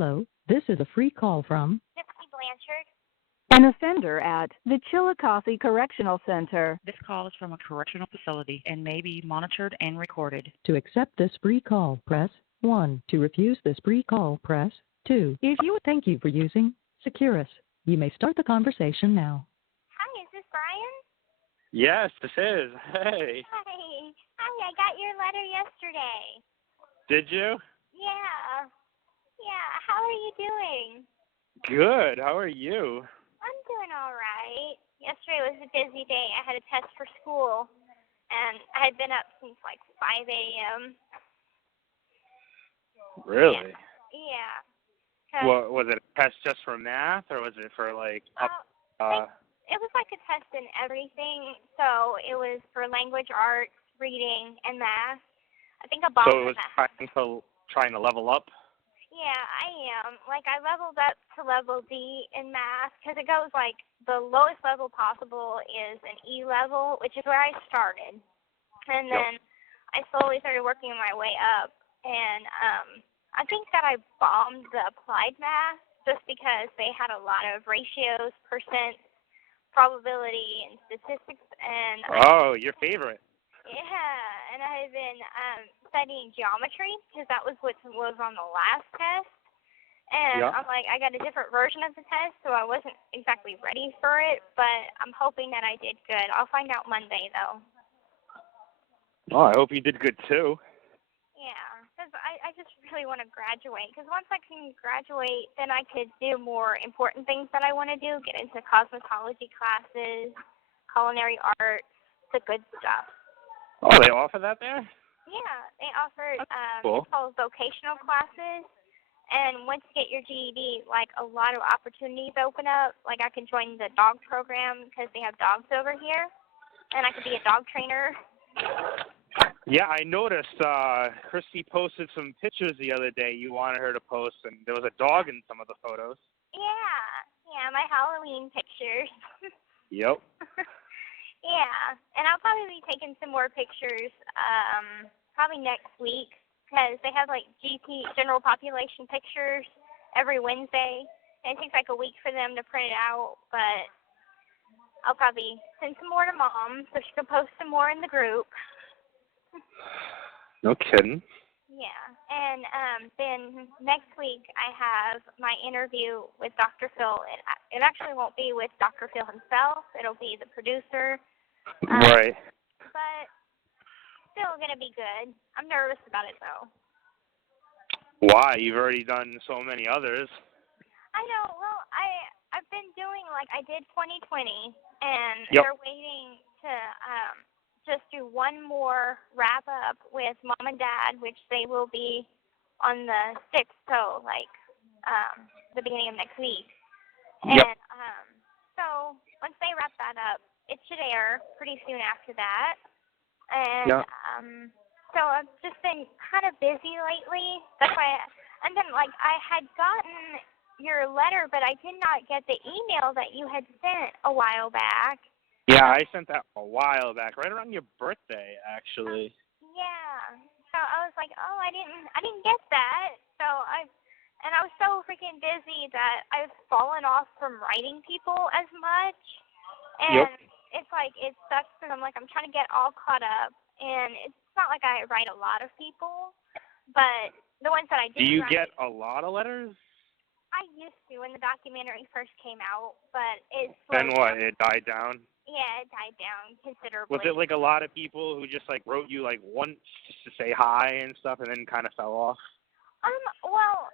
Hello, this is a free call from Gypsy Blanchard. An offender at the Chillicothe Correctional Center. This call is from a correctional facility and may be monitored and recorded. To accept this free call, press 1. To refuse this free call, press 2. If you would thank you for using Securus. You may start the conversation now. Hi, is this Bryan? Yes, this is. Hey. Hi. Hi, I got your letter yesterday. Did you? Yeah. Yeah, how are you doing? Good. How are you? I'm doing all right. Yesterday was a busy day. I had a test for school, and I had been up since like 5 a.m. Really? Yeah. What was it? A test just for math, or was it for like? It was like a test in everything. So it was for language arts, reading, and math. I think a So it was trying to level up. Yeah, I am. Like, I leveled up to level D in math because it goes like the lowest level possible is an E level, which is where I started. And then I slowly started working my way up. And I think that I bombed the applied math just because they had a lot of ratios, percent, probability, and statistics. And Your favorite. yeah, and I've been studying geometry because that was what was on the last test. And I'm like, I got a different version of the test, so I wasn't exactly ready for it, but I'm hoping that I did good. I'll find out Monday, though. Oh, I hope you did good, too. Yeah, because I just really want to graduate, because once I can graduate, then I could do more important things that I want to do, get into cosmetology classes, culinary arts, the good stuff. Oh, they offer that there? Yeah, they offered, cool. It's called vocational classes, and once you get your GED, like, a lot of opportunities open up. Like, I can join the dog program because they have dogs over here, and I could be a dog trainer. Yeah, I noticed Christy posted some pictures the other day you wanted her to post, and there was a dog in some of the photos. Yeah, my Halloween pictures. Yep. Yeah, and I'll probably be taking some more pictures probably next week because they have like general population pictures every Wednesday, and it takes like a week for them to print it out, but I'll probably send some more to Mom so she can post some more in the group. No kidding. Yeah, and then next week I have my interview with Dr. Phil. It actually won't be with Dr. Phil himself. It'll be the producer. Right. But still going to be good. I'm nervous about it, though. Why? You've already done so many others. I know. Well, I've been doing, like, I did 2020, and they're waiting to just do one more wrap-up with Mom and Dad, which they will be on the 6th, so, like, the beginning of next week. And so once they wrap that up, it should air pretty soon after that. And so I've just been kind of busy lately. That's why and then, like, I had gotten your letter, but I did not get the email that you had sent a while back. Yeah, I sent that a while back, right around your birthday, actually. Yeah. So I was like, oh, I didn't get that. So I was so freaking busy that I've fallen off from writing people as much. And it's like, it sucks because I'm trying to get all caught up. And it's not like I write a lot of people, but the ones that I do you write, get a lot of letters? I used to when the documentary first came out, but it Then what, it died down? Yeah, it died down considerably. Was it like a lot of people who just like wrote you like once just to say hi and stuff and then kind of fell off? Well,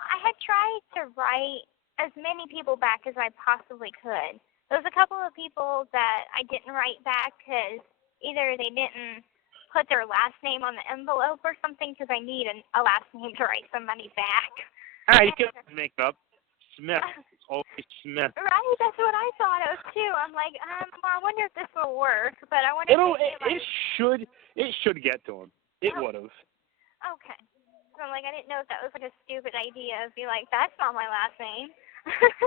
I had tried to write as many people back as I possibly could. There was a couple of people that I didn't write back because either they didn't put their last name on the envelope or something, because I need a last name to write somebody back. You can make it up. Smith. It's always Smith. Right, that's what I thought of too. I'm like, well, I wonder if this will work, but I wonder it should get to him. It would have. Okay. So I'm like, I didn't know if that was like a stupid idea of be like, that's not my last name.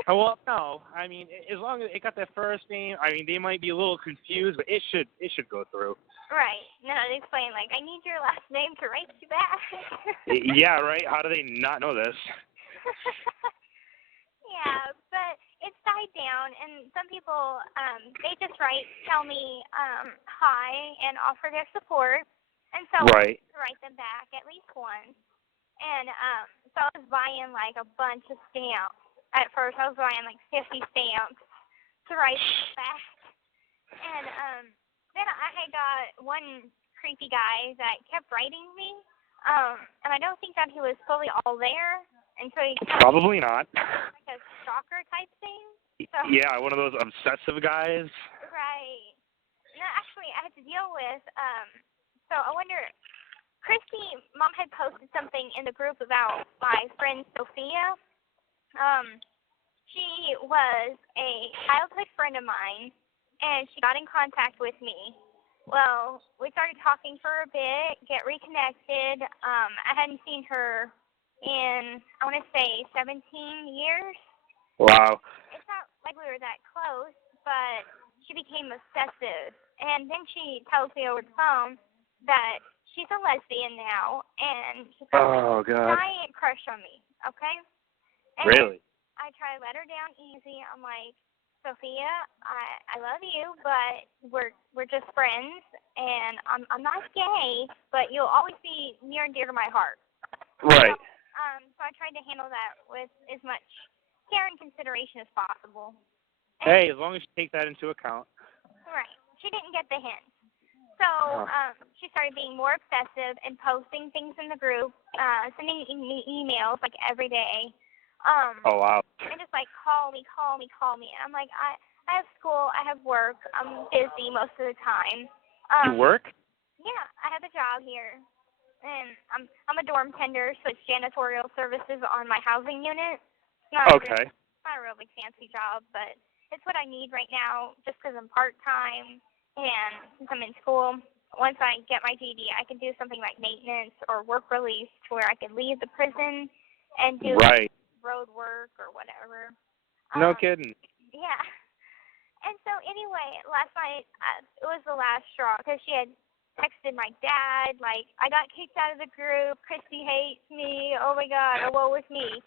Well, no. I mean, as long as it got their first name, I mean, they might be a little confused, but it should go through. Right. No, they explain like, I need your last name to write you back. Yeah, right. How do they not know this? Yeah, but it's died down, and some people, they just tell me hi and offer their support, and so Right. I write them back at least once. And so I was buying like a bunch of stamps. At first, I was buying like 50 stamps to write back, and then I had got one creepy guy that kept writing me, and I don't think that he was fully all there. And so he Probably not. Like a stalker type thing. So, yeah, one of those obsessive guys. Right. No, actually, I had to deal with. So I wonder, Christy, Mom had posted something in the group about my friend Sophia. She was a childhood friend of mine, and she got in contact with me. Well, we started talking for a bit, get reconnected. I hadn't seen her in, I want to say, 17 years. Wow. It's not like we were that close, but she became obsessive. And then she tells me over the phone that she's a lesbian now, and she's got a giant crush on me, okay? And really? I try to let her down easy. I'm like, Sophia, I love you, but we're just friends, and I'm not gay, but you'll always be near and dear to my heart. Right. So I tried to handle that with as much care and consideration as possible. And Hey, as long as you take that into account. Right. She didn't get the hint. So she started being more obsessive and posting things in the group, sending me emails like every day. Oh, wow. And just like, call me. And I'm like, I have school, I have work, I'm busy most of the time. You work? Yeah, I have a job here. And I'm a dorm tender, so it's janitorial services on my housing unit. Okay. It's not a real big fancy job, but it's what I need right now just because I'm part-time and since I'm in school. Once I get my GED, I can do something like maintenance or work release to where I can leave the prison and do road work or whatever. No kidding. Yeah. And so anyway, last night, it was the last straw because she had texted my dad, like, I got kicked out of the group, Christy hates me, oh my God, woe is me.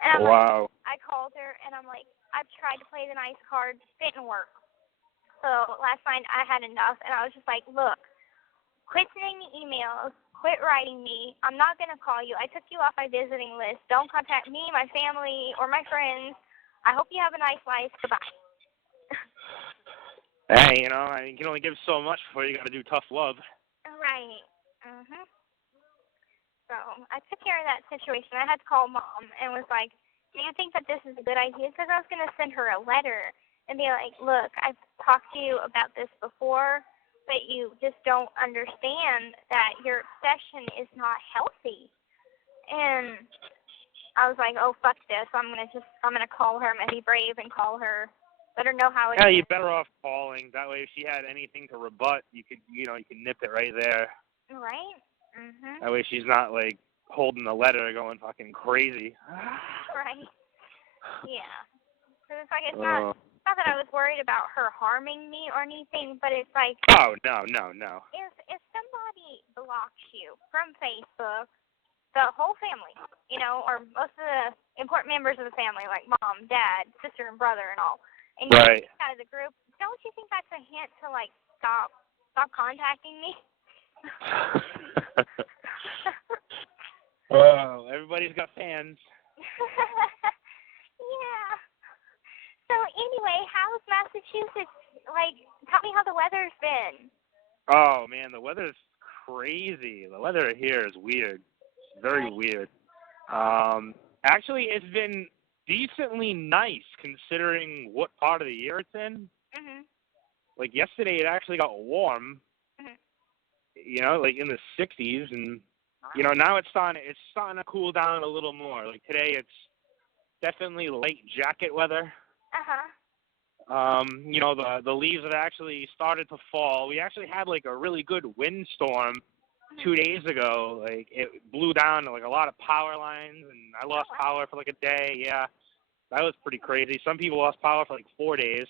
And I'm like, I called her, and I'm like, I've tried to play the nice card, didn't work. So last night I had enough, and I was just like, look, quit sending me emails, quit writing me, I'm not going to call you, I took you off my visiting list, don't contact me, my family, or my friends, I hope you have a nice life, goodbye. Hey, you can only give so much before you got to do tough love. Right. So I took care of that situation. I had to call Mom and was like, do you think that this is a good idea? Because I was going to send her a letter and be like, look, I've talked to you about this before, but you just don't understand that your obsession is not healthy. And I was like, oh, fuck this. I'm going to call her. I'm going to be brave and call her. Let her know how it is. Yeah, you're better off calling. That way, if she had anything to rebut, you can nip it right there. Right. That way, she's not like holding the letter, going fucking crazy. Right. Yeah. So it's like it's not that I was worried about her harming me or anything, but it's like. Oh no. If somebody blocks you from Facebook, the whole family, or most of the important members of the family, like mom, dad, sister, and brother, and all. And you get out of the group, don't you think that's a hint to like stop contacting me? Oh, everybody's got fans. Yeah. So anyway, how's Massachusetts? Like, tell me how the weather's been. Oh man, the weather's crazy. The weather here is weird. It's very weird. Actually, it's been decently nice considering what part of the year it's in. Like yesterday, it actually got warm. Like in the 60s, and now it's starting to cool down a little more. Like today, it's definitely late jacket weather. The leaves have actually started to fall. We actually had like a really good windstorm 2 days ago. Like it blew down like a lot of power lines, and I lost power for like a day. Yeah, that was pretty crazy. Some people lost power for like 4 days,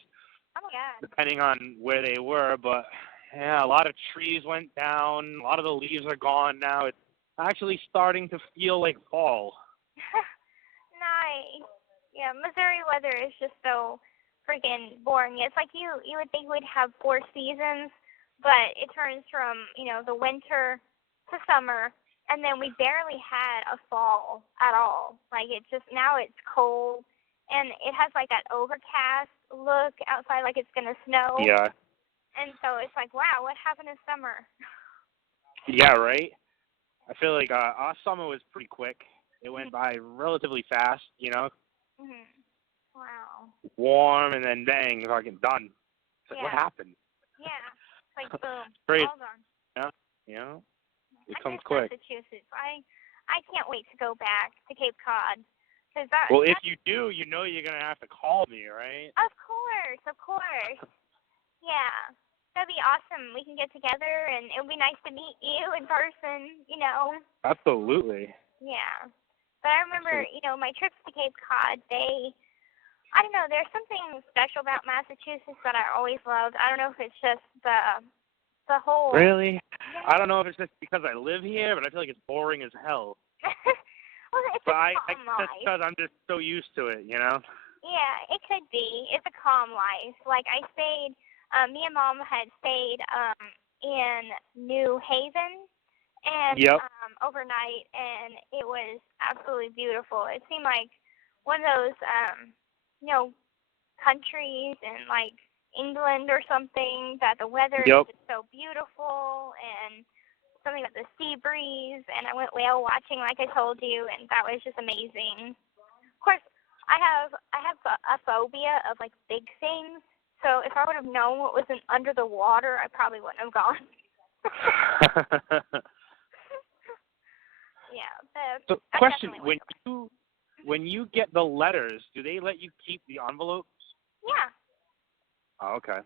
depending on where they were. But yeah, a lot of trees went down. A lot of the leaves are gone now. It's actually starting to feel like fall. Yeah, Missouri weather is just so freaking boring. It's like you would think we'd have 4 seasons, but it turns from, the winter to summer, and then we barely had a fall at all. Like, now it's cold, and it has like that overcast look outside, like it's going to snow. Yeah. And so it's like, wow, what happened in summer? Yeah, right? I feel like our summer was pretty quick. It went by relatively fast, Mhm. Wow. Warm, and then bang, fucking done. It's like, what happened? Yeah. Like, boom. Great. All done. Yeah. It I comes miss quick. Massachusetts. I can't wait to go back to Cape Cod. Well, if you do, you're going to have to call me, right? Of course. Yeah. That'd be awesome. We can get together, and it would be nice to meet you in person, Absolutely. Yeah. But I remember, my trips to Cape Cod, I don't know, there's something special about Massachusetts that I always loved. I don't know if it's just the whole... Really? Yeah. I don't know if it's just because I live here, but I feel like it's boring as hell. Well, it's But a calm life. that's because I'm just so used to it, Yeah, it could be. It's a calm life. Like, I stayed... me and Mom had stayed in New Haven and overnight, and it was absolutely beautiful. It seemed like one of those, countries in like England or something, that the weather is just so beautiful, and something about the sea breeze. And I went whale watching, like I told you, and that was just amazing. Of course, I have a phobia of like big things. So if I would have known what was under the water, I probably wouldn't have gone. Yeah. So, question: when you get the letters, do they let you keep the envelopes? Yeah. Oh, okay.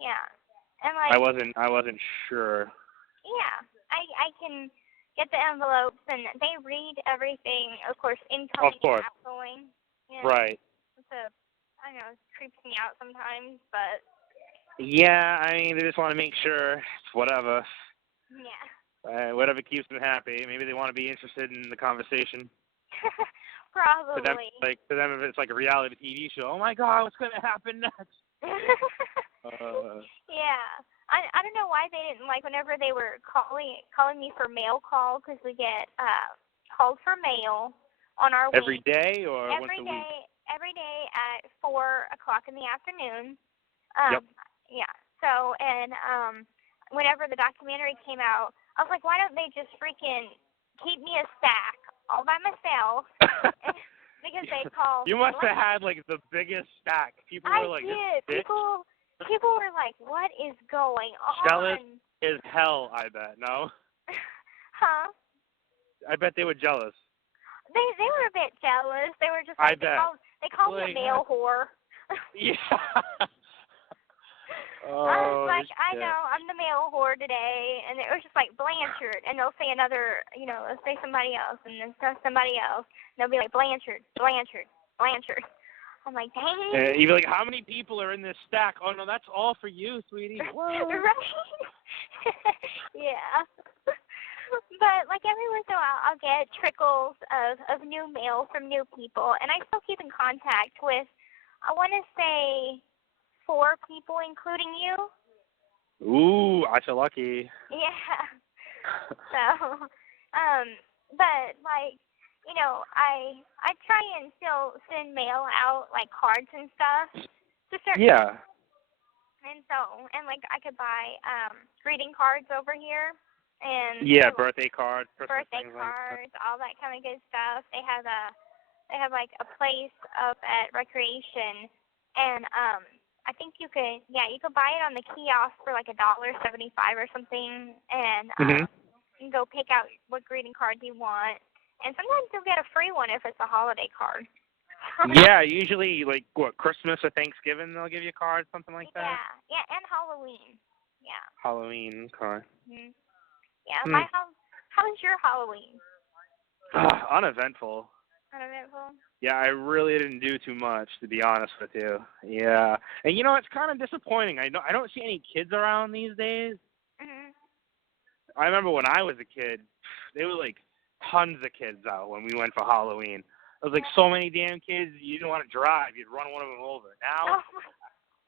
Yeah. And like I wasn't sure. Yeah, I can get the envelopes, and they read everything. Of course, incoming and outgoing. Yeah. Right. I know, it creeps me out sometimes, but... Yeah, I mean, they just want to make sure it's whatever. Yeah. Whatever keeps them happy. Maybe they want to be interested in the conversation. Probably. To them, if it's like a reality TV show, oh my God, what's going to happen next? Yeah. I don't know why they didn't, like, whenever they were calling me for mail call, because we get called for mail on our week. Every day or once a week? Every day at 4 o'clock in the afternoon. Yeah. So, and whenever the documentary came out, I was like, why don't they just freaking keep me a stack all by myself? Because they called. You must have had like the biggest stack. People were like, I did. People were like, what is going on? Jealous as hell, I bet. No? Huh? I bet they were jealous. They were a bit jealous. They were just like, they called me a mail whore. Yeah. I was like, I know, I'm the mail whore today. And it was just like Blanchard. And they'll say they'll say somebody else, and then somebody else. And they'll be like, Blanchard. I'm like, dang. You'd be like, how many people are in this stack? Oh, no, that's all for you, sweetie. What? Right? Yeah. But, like, every once in a while, I'll get trickles of new mail from new people. And I still keep in contact with, I want to say, 4 people, including you. Ooh, I feel lucky. Yeah. So, but, like, I try and still send mail out, like, cards and stuff to certain people. And so, like, I could buy greeting cards over here. And birthday cards, Christmas cards, all that kind of good stuff. They have like a place up at Recreation, and I think you could buy it on the kiosk for like $1.75 or something, and you can go pick out what greeting cards you want. And sometimes you'll get a free one if it's a holiday card. Yeah, usually like Christmas or Thanksgiving they'll give you a card, something like that. Yeah, and Halloween. Yeah. Halloween card. Yeah. How was your Halloween? Uneventful. Uneventful? Yeah, I really didn't do too much, to be honest with you. Yeah, and it's kind of disappointing. I don't see any kids around these days. I remember when I was a kid, there were like tons of kids out when we went for Halloween. was like so many damn kids. You didn't want to drive. You'd run one of them over. Now,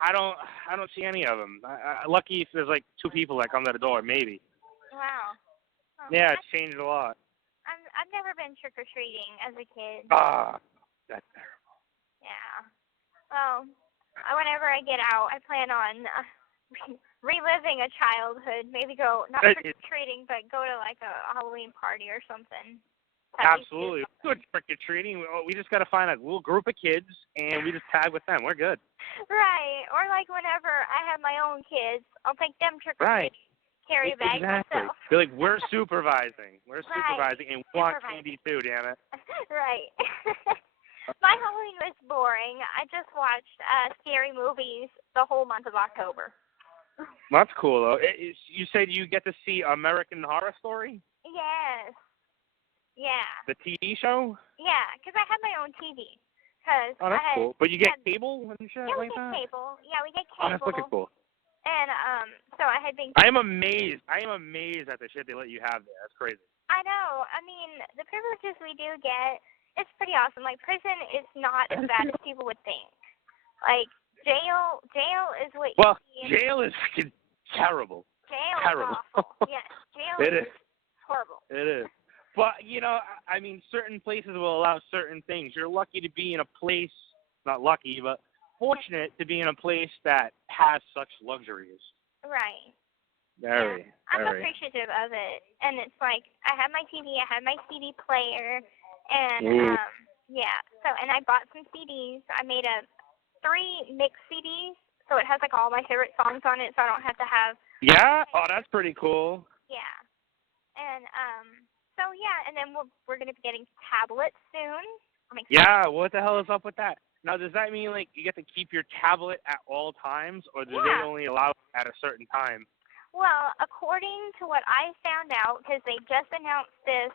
I don't see any of them. Lucky if there's like 2 people that come to the door, maybe. Wow. Oh, Yeah, it's changed a lot. I've never been trick-or-treating as a kid. That's terrible. Yeah. Well, whenever I get out, I plan on reliving a childhood. Maybe go, not trick-or-treating, but go to like a Halloween party or something. Absolutely. Good trick-or-treating. We just got to find a little group of kids, and we just tag with them. We're good. Right. Or like whenever I have my own kids, I'll take them trick-or-treating. Right. Carry a bag myself. Be like, we're supervising. We're supervising, and we want candy too, damn it. Right. My Halloween was boring. I just watched scary movies the whole month of October. That's cool, though. You said you get to see American Horror Story? Yes. Yeah. The TV show? Yeah, because I have my own TV. Cause that's cool. But you get cable and shit like that? Yeah, we get cable. Yeah, we get cable. Oh, that's fucking cool. And so I had been. I am amazed at the shit they let you have there. That's crazy. I know. I mean, the privileges we do get, it's pretty awesome. Like, prison is not as bad as people would think. Like, jail is what you see. Jail is fucking terrible. Jail terrible. is awful. Yeah, jail is horrible. It is. But, I mean, certain places will allow certain things. You're lucky to be in a place, not lucky, but fortunate to be in a place that has such luxuries. Right. Very. I'm appreciative of it. And it's like, I have my TV, I have my CD player, and, and I bought some CDs. I made 3 mixed CDs, so it has, like, all my favorite songs on it, so I don't have to have... Yeah? Oh, that's pretty cool. Yeah. And, and then we're going to be getting tablets soon. Yeah, what the hell is up with that? Now, does that mean, like, you get to keep your tablet at all times, or do they only allow it at a certain time? Well, according to what I found out, because they just announced this,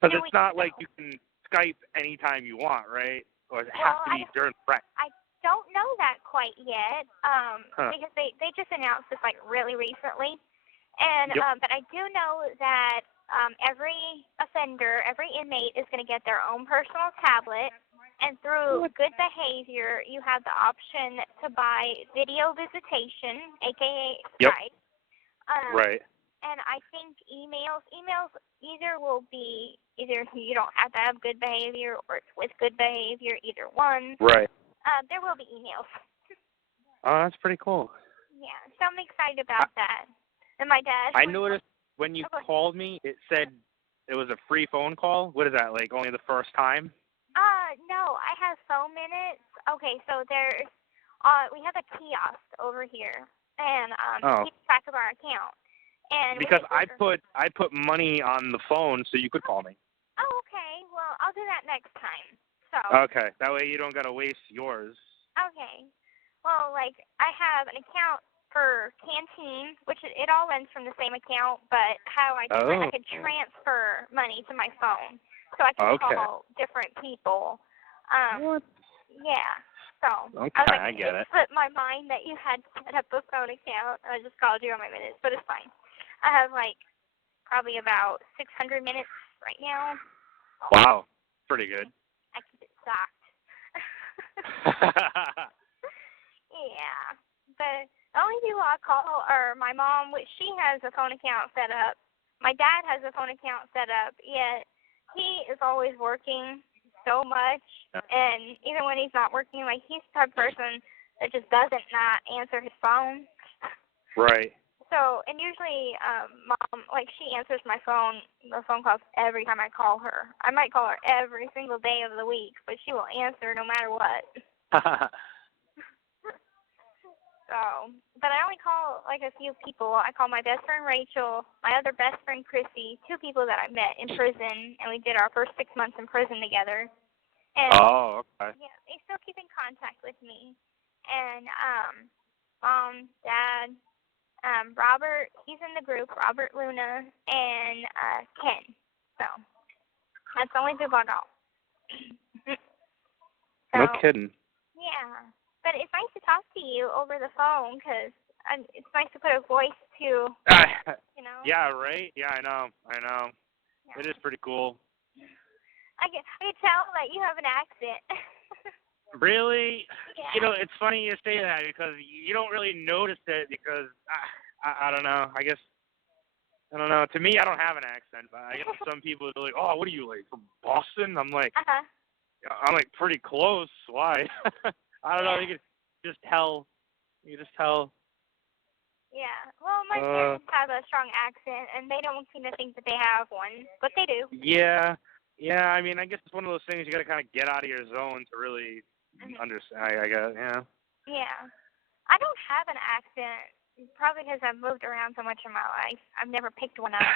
because it's not like you can Skype anytime you want, right? Or it has to be during prep. I don't know that quite yet, because they just announced this, like, really recently. And but I do know that every offender, every inmate is going to get their own personal tablet. And through good behavior, you have the option to buy video visitation, a.k.a. Skype. Right. And I think emails either will be, either you don't have to have good behavior or it's with good behavior, either one. Right. There will be emails. Oh, that's pretty cool. Yeah, so I'm excited about that. And my dad... I noticed when you called me, it said it was a free phone call. What is that, like only the first time? No, I have phone minutes. Okay, so there's, we have a kiosk over here, and keep track of our account. And because I put money on the phone, so you could call me. Oh, okay. Well, I'll do that next time. So. Okay, that way you don't gotta waste yours. Okay. Well, like I have an account for Canteen, which it all runs from the same account, but how I could transfer money to my phone, so I can call different people. What? Yeah. So I get it. It slipped my mind that you had set up a phone account. I just called you on my minutes, but it's fine. I have like probably about 600 minutes right now. Wow, pretty good. I keep it stocked. Yeah, but the only people I call are my mom, which she has a phone account set up. My dad has a phone account set up, yet he is always working so much, and even when he's not working, like he's the type of person that just doesn't not answer his phone. Right. So, and usually, Mom, like she answers the phone calls every time I call her. I might call her every single day of the week, but she will answer no matter what. So, but I only call like a few people. I call my best friend Rachel, my other best friend Chrissy, 2 people that I met in prison, and we did our first 6 months in prison together. And okay. Yeah, they still keep in contact with me. And Mom, Dad, Robert, he's in the group, Robert Luna, and Ken. So that's the only people I got. No kidding. Yeah. But it's nice to talk to you over the phone because it's nice to put a voice to, you know. Yeah, right? Yeah, I know. Yeah. It is pretty cool. I can tell that you have an accent. Really? Yeah. You know, it's funny you say that because you don't really notice it because I don't know. I guess I don't know. To me, I don't have an accent, but I guess some people are like, "Oh, what are you like from Boston?" I'm like, I'm like pretty close. Why? I don't know. You can just tell. You can just tell. Yeah. Well, my parents have a strong accent, and they don't seem to think that they have one, but they do. Yeah. Yeah. I mean, I guess it's one of those things you got to kind of get out of your zone to really understand. I guess. Yeah. Yeah. I don't have an accent, probably because I've moved around so much in my life. I've never picked one up.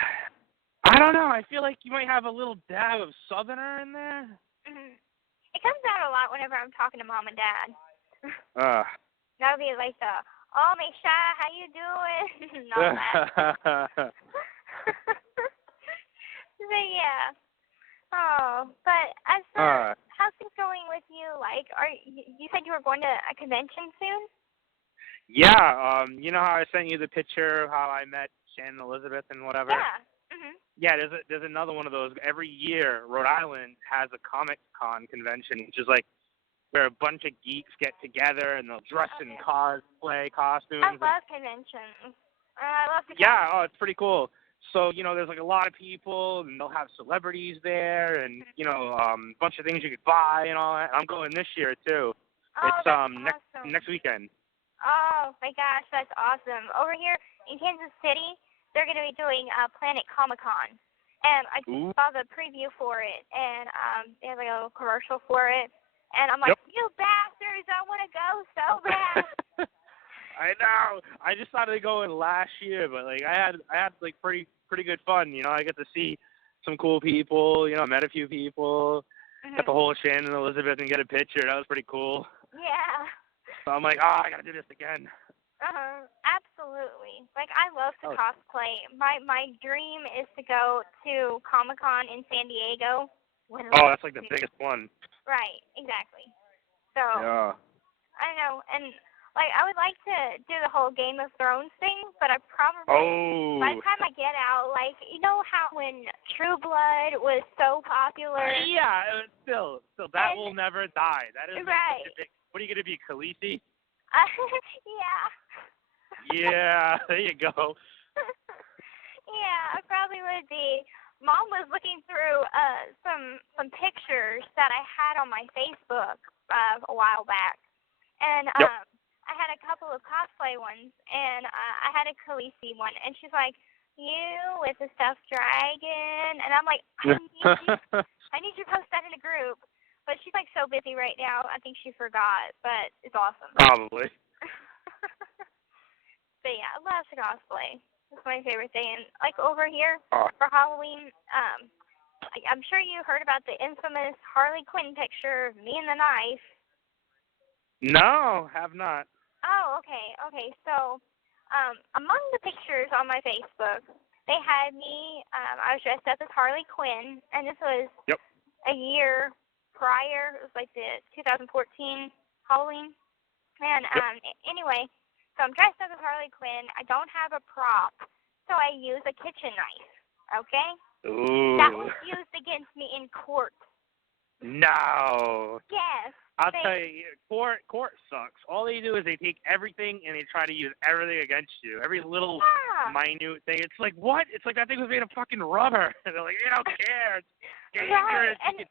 I don't know. I feel like you might have a little dab of Southerner in there. It comes out a lot whenever I'm talking to Mom and Dad. That'll be like the, "Oh, Misha, how you doing?" and all that. But yeah. Oh, but as for how's things going with you? Like, you said you were going to a convention soon? Yeah. You know how I sent you the picture of how I met Shannon Elizabeth and whatever? Yeah. Yeah, there's another one of those. Every year, Rhode Island has a Comic-Con convention, which is like where a bunch of geeks get together and they'll dress in cosplay costumes. I love conventions. I love to. Yeah, it's pretty cool. So, you know, there's like a lot of people, and they'll have celebrities there, and, you know, a bunch of things you could buy and all that. I'm going this year, too. Oh, It's awesome. next weekend. Oh, my gosh, that's awesome. Over here in Kansas City, they're going to be doing Planet Comic-Con. And I just saw the preview for it, and they have like a little commercial for it. And I'm like, you bastards, I want to go so bad. I know. I just started going last year, but like I had like pretty good fun. You know, I get to see some cool people. You know, I met a few people. Got the whole Shannon Elizabeth and get a picture. That was pretty cool. Yeah. So I'm like, I gotta do this again. Absolutely. Like, I love to cosplay. My dream is to go to Comic-Con in San Diego. Oh, that's like the biggest one. Right, exactly. So, yeah. I know, and, like, I would like to do the whole Game of Thrones thing, but I probably, by the time I get out, like, you know how when True Blood was so popular? Yeah, still, that will never die. That is right. What are you going to be, Khaleesi? Yeah. Yeah, there you go. Yeah, I probably would be. Mom was looking through some pictures that I had on my Facebook a while back, and I had a couple of cosplay ones, and I had a Khaleesi one, and she's like, "You with the stuffed dragon," and I'm like, I need you to post that in a group, but she's like so busy right now, I think she forgot, but it's awesome. Probably. But yeah, I love to cosplay. It's my favorite thing. And like over here for Halloween, I'm sure you heard about the infamous Harley Quinn picture of me and the knife. No, have not. Oh, okay. Okay, so among the pictures on my Facebook, they had me, I was dressed up as Harley Quinn, and this was a year prior. It was like the 2014 Halloween. And anyway, so I'm dressed up as Harley Quinn. I don't have a prop, so I use a kitchen knife, okay? Ooh. That was used against me in court. No. Yes. I'll tell you, court sucks. All they do is they take everything and they try to use everything against you. Every little minute thing. It's like, what? It's like that thing was made of fucking rubber. They're like, they don't care. It's dangerous. Right. And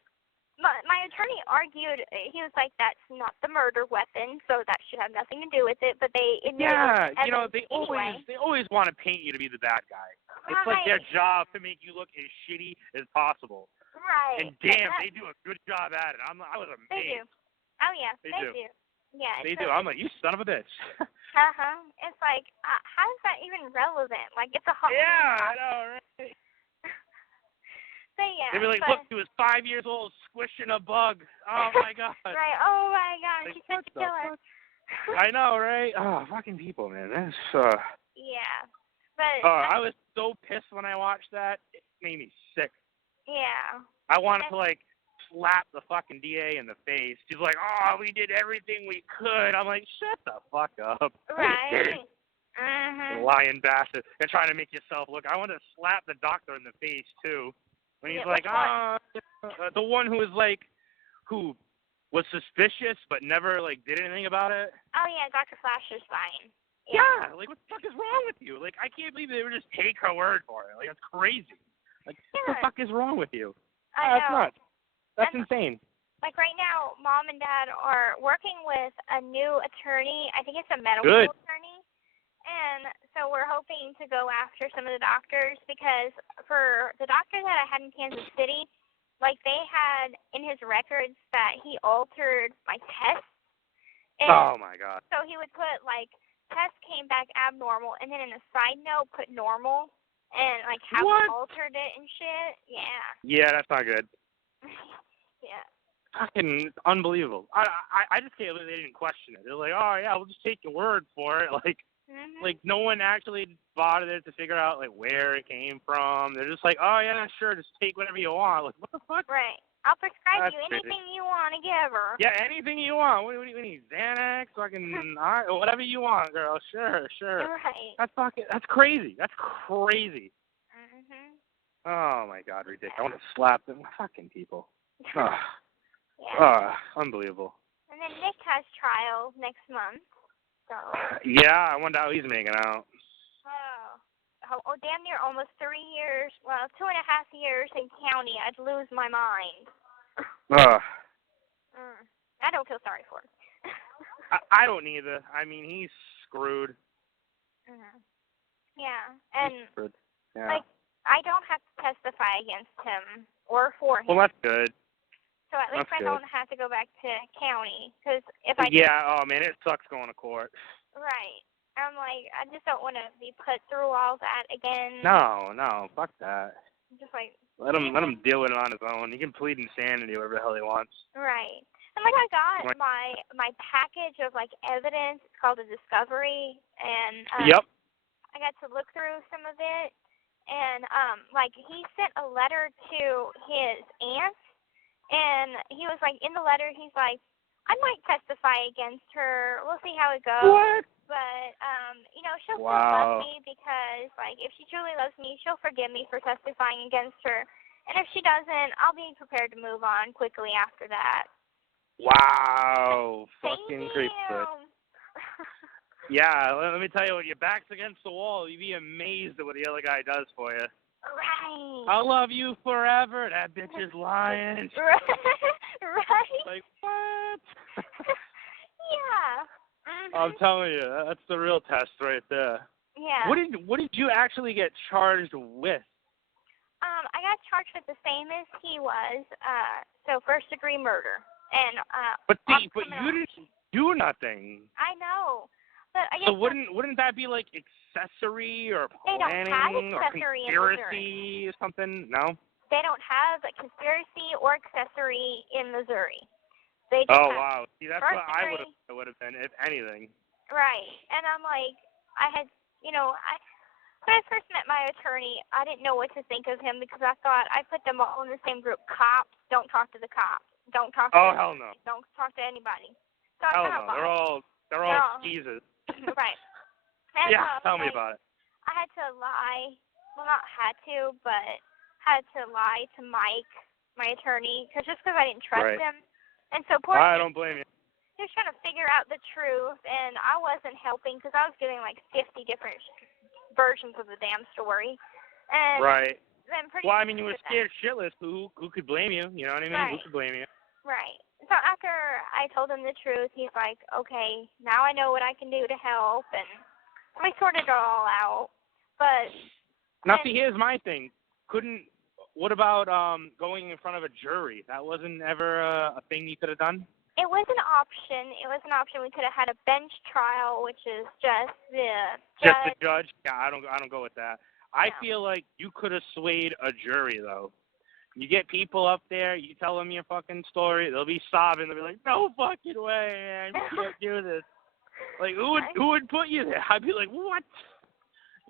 my attorney argued, he was like, that's not the murder weapon, so that should have nothing to do with it, but they admitted you know, they always want to paint you to be the bad guy. It's like their job to make you look as shitty as possible. Right. And damn, they do a good job at it. I was amazed. They do. Oh, yeah, they do. Yeah. They do. I'm like, you son of a bitch. It's like, how is that even relevant? Like, it's a hot. Yeah, I know, right? Yeah, they'd be like, look, he was 5 years old squishing a bug. Oh, my God. Right. Oh, my God. Like, She's such a killer. I know, right? Oh, fucking people, man. That's, Yeah. But I was so pissed when I watched that. It made me sick. Yeah. I wanted to, like, slap the fucking DA in the face. She's like, oh, we did everything we could. I'm like, shut the fuck up. Right. Lying bastard. They're trying to make yourself look. I want to slap the doctor in the face, too. When he's like, the one who was like, who was suspicious but never like did anything about it. Oh yeah, Dr. Flasherstein. Yeah, like what the fuck is wrong with you? Like I can't believe they would just take her word for it. Like that's crazy. Like what the fuck is wrong with you? That's nuts. That's insane. Like right now, Mom and Dad are working with a new attorney. I think it's a medical attorney. And so we're hoping to go after some of the doctors because for the doctor that I had in Kansas City, like they had in his records that he altered my tests. And oh my God. So he would put like test came back abnormal and then in a side note put normal and like how he altered it and shit. Yeah. Yeah, that's not good. Yeah. Fucking unbelievable. I just can't believe they didn't question it. They're like, oh yeah, we'll just take your word for it. Like no one actually bothered it to figure out like where it came from. They're just like, oh yeah, sure, just take whatever you want. Like what the fuck? Right. I'll prescribe you anything you want to give her. Yeah, anything you want. What do you need? Xanax? Fucking whatever you want, girl. Sure. Right. That's crazy. That's crazy. Oh my God, ridiculous. I want to slap them. Fucking people. Unbelievable. And then Nick has trial next month. So. Yeah, I wonder how he's making out. Oh, damn near almost 3 years. Well, 2.5 years in county. I'd lose my mind. I don't feel sorry for him. I don't either. I mean, he's screwed. Yeah, and yeah. like I don't have to testify against him or for him. Well, that's good. So at least I don't have to go back to county, because if I oh man, it sucks going to court. Right. I'm like, I just don't want to be put through all that again. No, fuck that. Just like let him deal with it on his own. He can plead insanity whatever the hell he wants. Right. And like I got my package of like evidence. It's called a discovery, and I got to look through some of it, and like he sent a letter to his aunt. And he was like, in the letter, he's like, I might testify against her. We'll see how it goes. What? But, she'll still love me because, like, if she truly loves me, she'll forgive me for testifying against her. And if she doesn't, I'll be prepared to move on quickly after that. Wow. Fucking creepy. Yeah, let me tell you, when your back's against the wall, you'd be amazed at what the other guy does for you. Right. I'll love you forever. That bitch is lying. Right. Like, what? Yeah. I'm telling you, that's the real test right there. Yeah. What did you actually get charged with? I got charged with the same as he was. So 1st-degree murder and But you didn't do nothing. I know. But I guess so wouldn't that be like accessory or planning or conspiracy or something? No? They don't have a conspiracy or accessory in Missouri. They just wow. See, that's what I would have been, if anything. Right. And I'm like, when I first met my attorney, I didn't know what to think of him because I thought I put them all in the same group. Cops, don't talk to the cops. Don't talk to hell no. Don't talk to anybody. So hell no. They're all skeezers. Right. And, tell me about it. I had to lie. Well, not had to, but had to lie to Mike, my attorney, because I didn't trust him. And so I don't blame you. He was trying to figure out the truth, and I wasn't helping because I was giving like 50 different versions of the damn story. And right. Then well, I mean, you were scared shitless. Who could blame you? You know what I mean? Right. Who could blame you? Right. So after I told him the truth, he's like, okay, now I know what I can do to help, and I sorted it all out. But now, see, here's my thing. What about going in front of a jury? That wasn't ever a thing you could have done? It was an option. We could have had a bench trial, which is just the judge. Just the judge? Yeah, I don't go with that. I feel like you could have swayed a jury, though. You get people up there, you tell them your fucking story, they'll be sobbing, they'll be like, no fucking way, man, you can't do this. Like, who would put you there? I'd be like, what?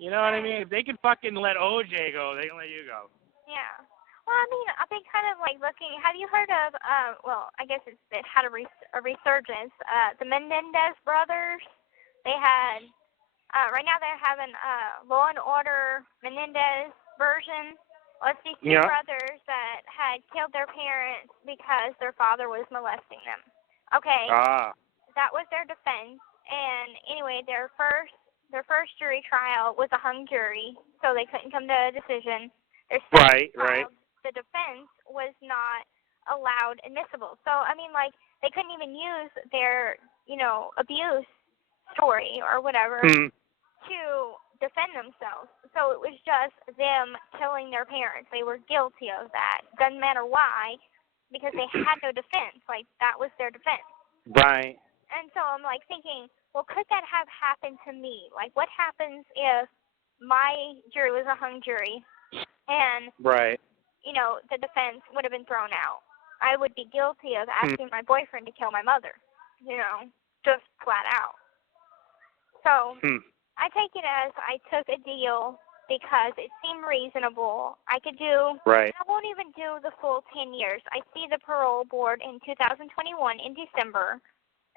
You know what I mean? If they can fucking let OJ go, they can let you go. Yeah. Well, I mean, I've been kind of like looking. Have you heard of? I guess it had a resurgence. The Menendez brothers. They had. Right now they're having Law and Order Menendez version Let's see, two brothers that had killed their parents because their father was molesting them. Okay. That was their defense. And anyway, their first jury trial was a hung jury, so they couldn't come to a decision. Their second trial, the defense was not allowed admissible. So, I mean, like, they couldn't even use their, abuse story or whatever to defend themselves. So it was just them killing their parents. They were guilty of that. Doesn't matter why, because they had no defense. Like, that was their defense. Right. And so I'm, like, thinking, well, could that have happened to me? Like, what happens if my jury was a hung jury and, the defense would have been thrown out? I would be guilty of asking my boyfriend to kill my mother, just flat out. So I take it as I took a deal because it seemed reasonable. I could do, I won't even do the full 10 years. I see the parole board in 2021 in December,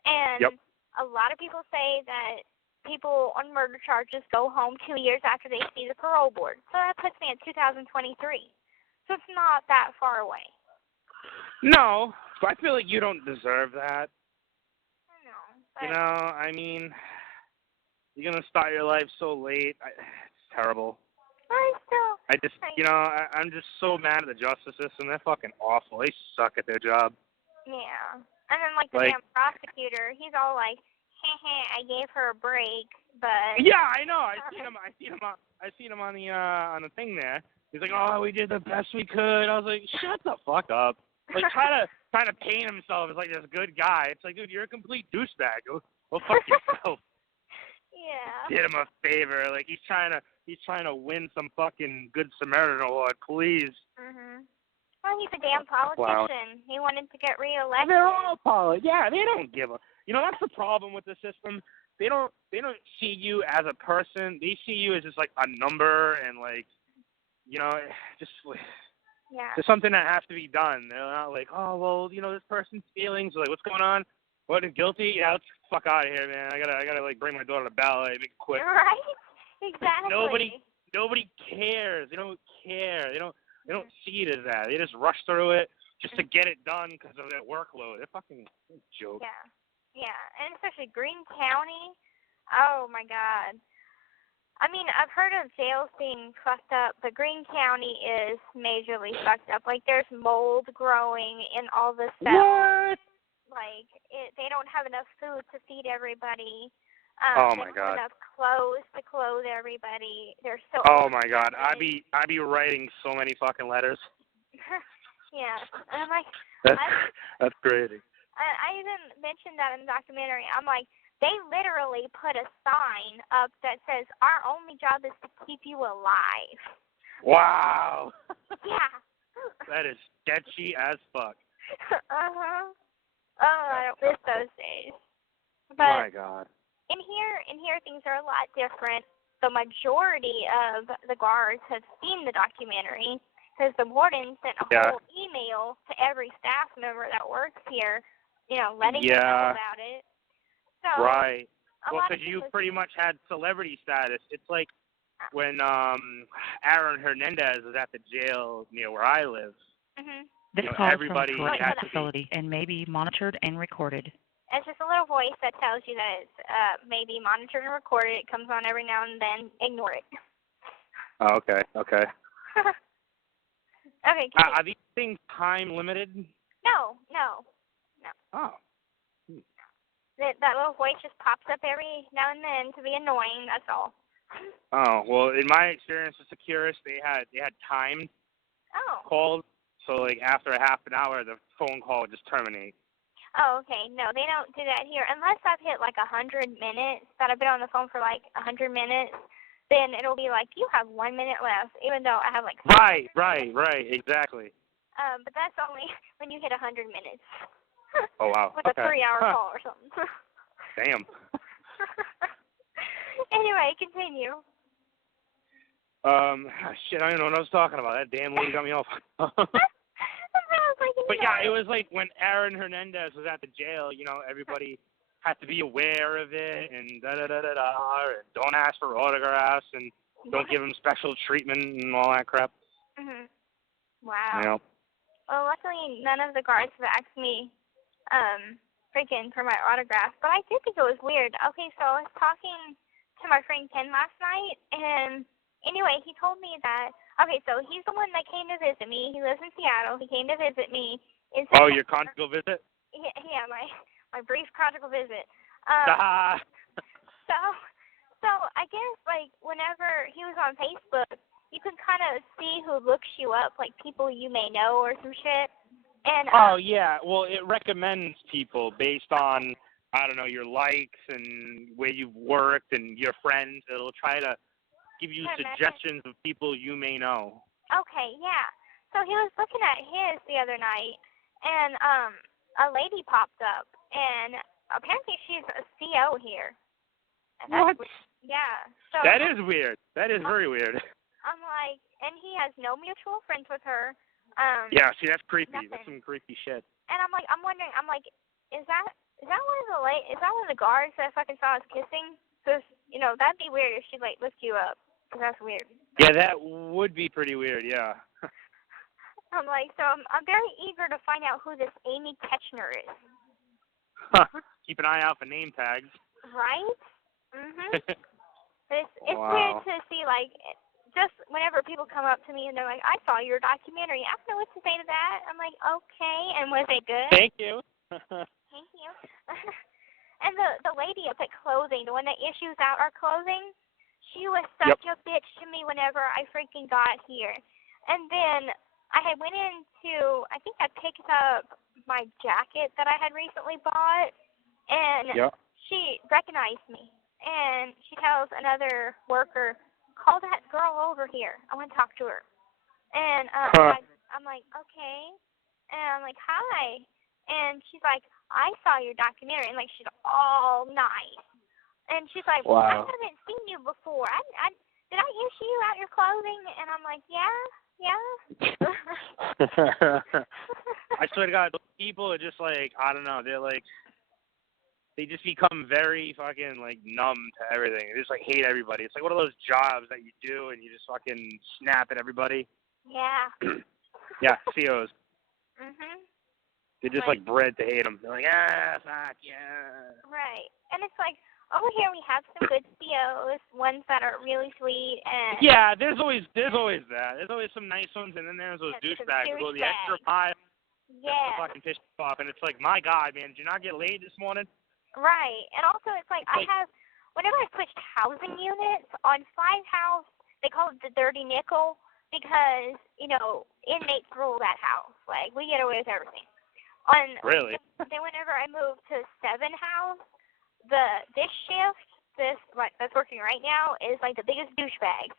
and a lot of people say that people on murder charges go home 2 years after they see the parole board. So that puts me at 2023. So it's not that far away. No, I feel like you don't deserve that. No. I mean, you're going to start your life so late. It's terrible. I'm just so mad at the justice system. They're fucking awful. They suck at their job. Yeah. And then, like, the damn prosecutor, he's all like, I gave her a break, but... Yeah, I know. I seen him on the thing there. He's like, oh, we did the best we could. I was like, shut the fuck up. Like, trying to paint himself as, like, this good guy. It's like, dude, you're a complete douchebag. Go fuck yourself. Yeah. Did him a favor. Like, he's trying to win some fucking Good Samaritan award, please. Well, he's a damn politician. He wanted to get reelected. They're all politicians. Yeah, they don't give a... that's the problem with the system. They don't see you as a person. They see you as just, like, a number and, like, just... There's something that has to be done. They're not like, oh, well, this person's feelings. Like, what's going on? What, guilty? Yeah, let's fuck out of here, man. I gotta like bring my daughter to ballet, make it quick. Right? Exactly. Nobody cares. They don't care. They don't see it as that. They just rush through it just to get it done because of their workload. They're fucking joke. Yeah, and especially Greene County. Oh my God. I mean, I've heard of jails being fucked up, but Greene County is majorly fucked up. Like, there's mold growing in all the cells. What? Like, they don't have enough food to feed everybody. Oh my they don't God. have enough clothes to clothe everybody. They're so. Oh my God. I'd be writing so many fucking letters. Yeah, and I'm like. That's crazy. I even mentioned that in the documentary. I'm like. They literally put a sign up that says, our only job is to keep you alive. Wow. Yeah. That is sketchy as fuck. Oh, I don't miss those days. Oh But my God. In here, things are a lot different. The majority of the guards have seen the documentary because the warden sent a whole email to every staff member that works here, letting them know about it. So, right. Well, because you pretty much had celebrity status. It's like when Aaron Hernandez was at the jail near where I live. This call is from a correctional had facility and may be monitored and recorded. It's just a little voice that tells you that it's maybe monitored and recorded. It comes on every now and then. Ignore it. Oh, okay. Okay. Okay. Are these things time limited? No. Oh. That little voice just pops up every now and then to be annoying. That's all. Oh well, in my experience with Securus, they had timed calls. So like after a half an hour, the phone call would just terminate. Oh, okay. No, they don't do that here unless I've hit like 100 minutes. That I've been on the phone for like 100 minutes. Then it'll be like you have 1 minute left, even though I have like. Right, exactly. But that's only when you hit 100 minutes. Oh, wow. With a 3-hour call or something. Damn. Anyway, continue. Shit, I don't know what I was talking about. That damn lady got me off. But yeah, it was like when Aaron Hernandez was at the jail, everybody had to be aware of it and da-da-da-da-da, and don't ask for autographs and don't give him special treatment and all that crap. Wow. Yep. Well, luckily none of the guards have asked me, freaking for my autograph, but I did think it was weird. Okay, so I was talking to my friend Ken last night, and anyway, he told me that, okay, so he's the one that came to visit me. He lives in Seattle. He came to visit me. Oh, your conjugal visit? Yeah, my brief conjugal visit. So I guess, like, whenever he was on Facebook, you can kind of see who looks you up, like people you may know or some shit. And oh, yeah. Well, it recommends people based on, I don't know, your likes and where you've worked and your friends. It'll try to give you suggestions of people you may know. Okay, yeah. So he was looking at his the other night, and a lady popped up, and apparently she's a CO here. And what? Yeah. So that is weird. That is very weird. I'm like, and he has no mutual friends with her. Yeah, see, that's creepy. Nothing. That's some creepy shit. And I'm wondering, is that one of the guards that I fucking saw us kissing? Because, you know, that'd be weird if she, like, looked you up. Because that's weird. Yeah, that would be pretty weird, yeah. I'm like, so I'm very eager to find out who this Amy Ketchner is. Keep an eye out for name tags. Right? Mm-hmm. It's wow. weird to see, like, just whenever people come up to me and they're like, I saw your documentary. I don't know what to say to that. I'm like, okay. And was it good? Thank you. Thank you. And the lady up at clothing, the one that issues out our clothing, she was such a bitch to me whenever I freaking got here. And then I had went into, I think I picked up my jacket that I had recently bought, and she recognized me. And she tells another worker, call that girl over here. I want to talk to her. And I'm like, okay. And I'm like, hi. And she's like, I saw your documentary. And, like, she's all nice. And she's like, well, I haven't seen you before. Did I issue you out your clothing? And I'm like, yeah. I swear to God, those people are just like, I don't know, they're like, they just become very fucking, like, numb to everything. They just, like, hate everybody. It's like one of those jobs that you do and you just fucking snap at everybody. Yeah. Yeah, COs. Mhm. They're just, like, bred to hate them. They're like, fuck, yeah. Right. And it's like, over here we have some good COs, ones that are really sweet, and... Yeah, there's always that. There's always some nice ones, and then there's those douchebags who go the extra mile. Yeah. Fucking piss you off, and it's like, my God, man, did you not get laid this morning? Right. And also, it's like, whenever I switched housing units, on 5 House, they call it the dirty nickel, because, you know, inmates rule that house. Like, we get away with everything. Really? Then whenever I moved to 7 House, this shift, that's working right now, is like the biggest douchebags.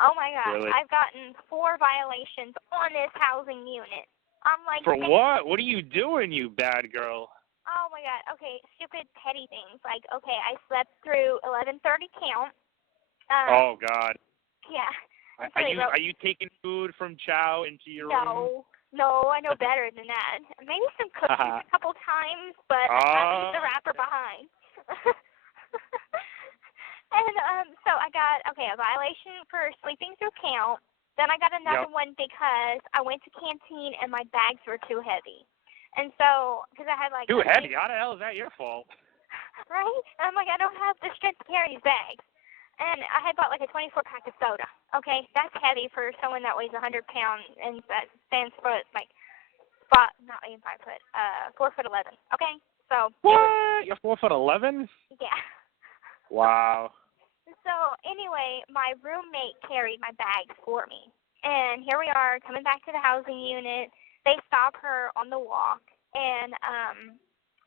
Oh my God. Really? I've gotten 4 violations on this housing unit. I'm like, for what? What are you doing, you bad girl? Oh my God. Okay, stupid petty things. Like, okay, I slept through 11:30 count. Oh God. Yeah. Are you taking food from Chow into your room? No, I know better than that. Maybe some cookies a couple times, but I leave the wrapper behind. And so I got a violation for sleeping through count. Then I got another one because I went to canteen and my bags were too heavy. And so, because I had like... Too heavy? How the hell is that your fault? Right? And I'm like, I don't have the strength to carry these bags. And I had bought like a 24-pack of soda. Okay? That's heavy for someone that weighs 100 pounds and that stands for like, not even 5 foot, 4'11". Okay? So... What? You're 4'11"? Yeah. Wow. So, anyway, my roommate carried my bags for me. And here we are, coming back to the housing unit. They stop her on the walk, and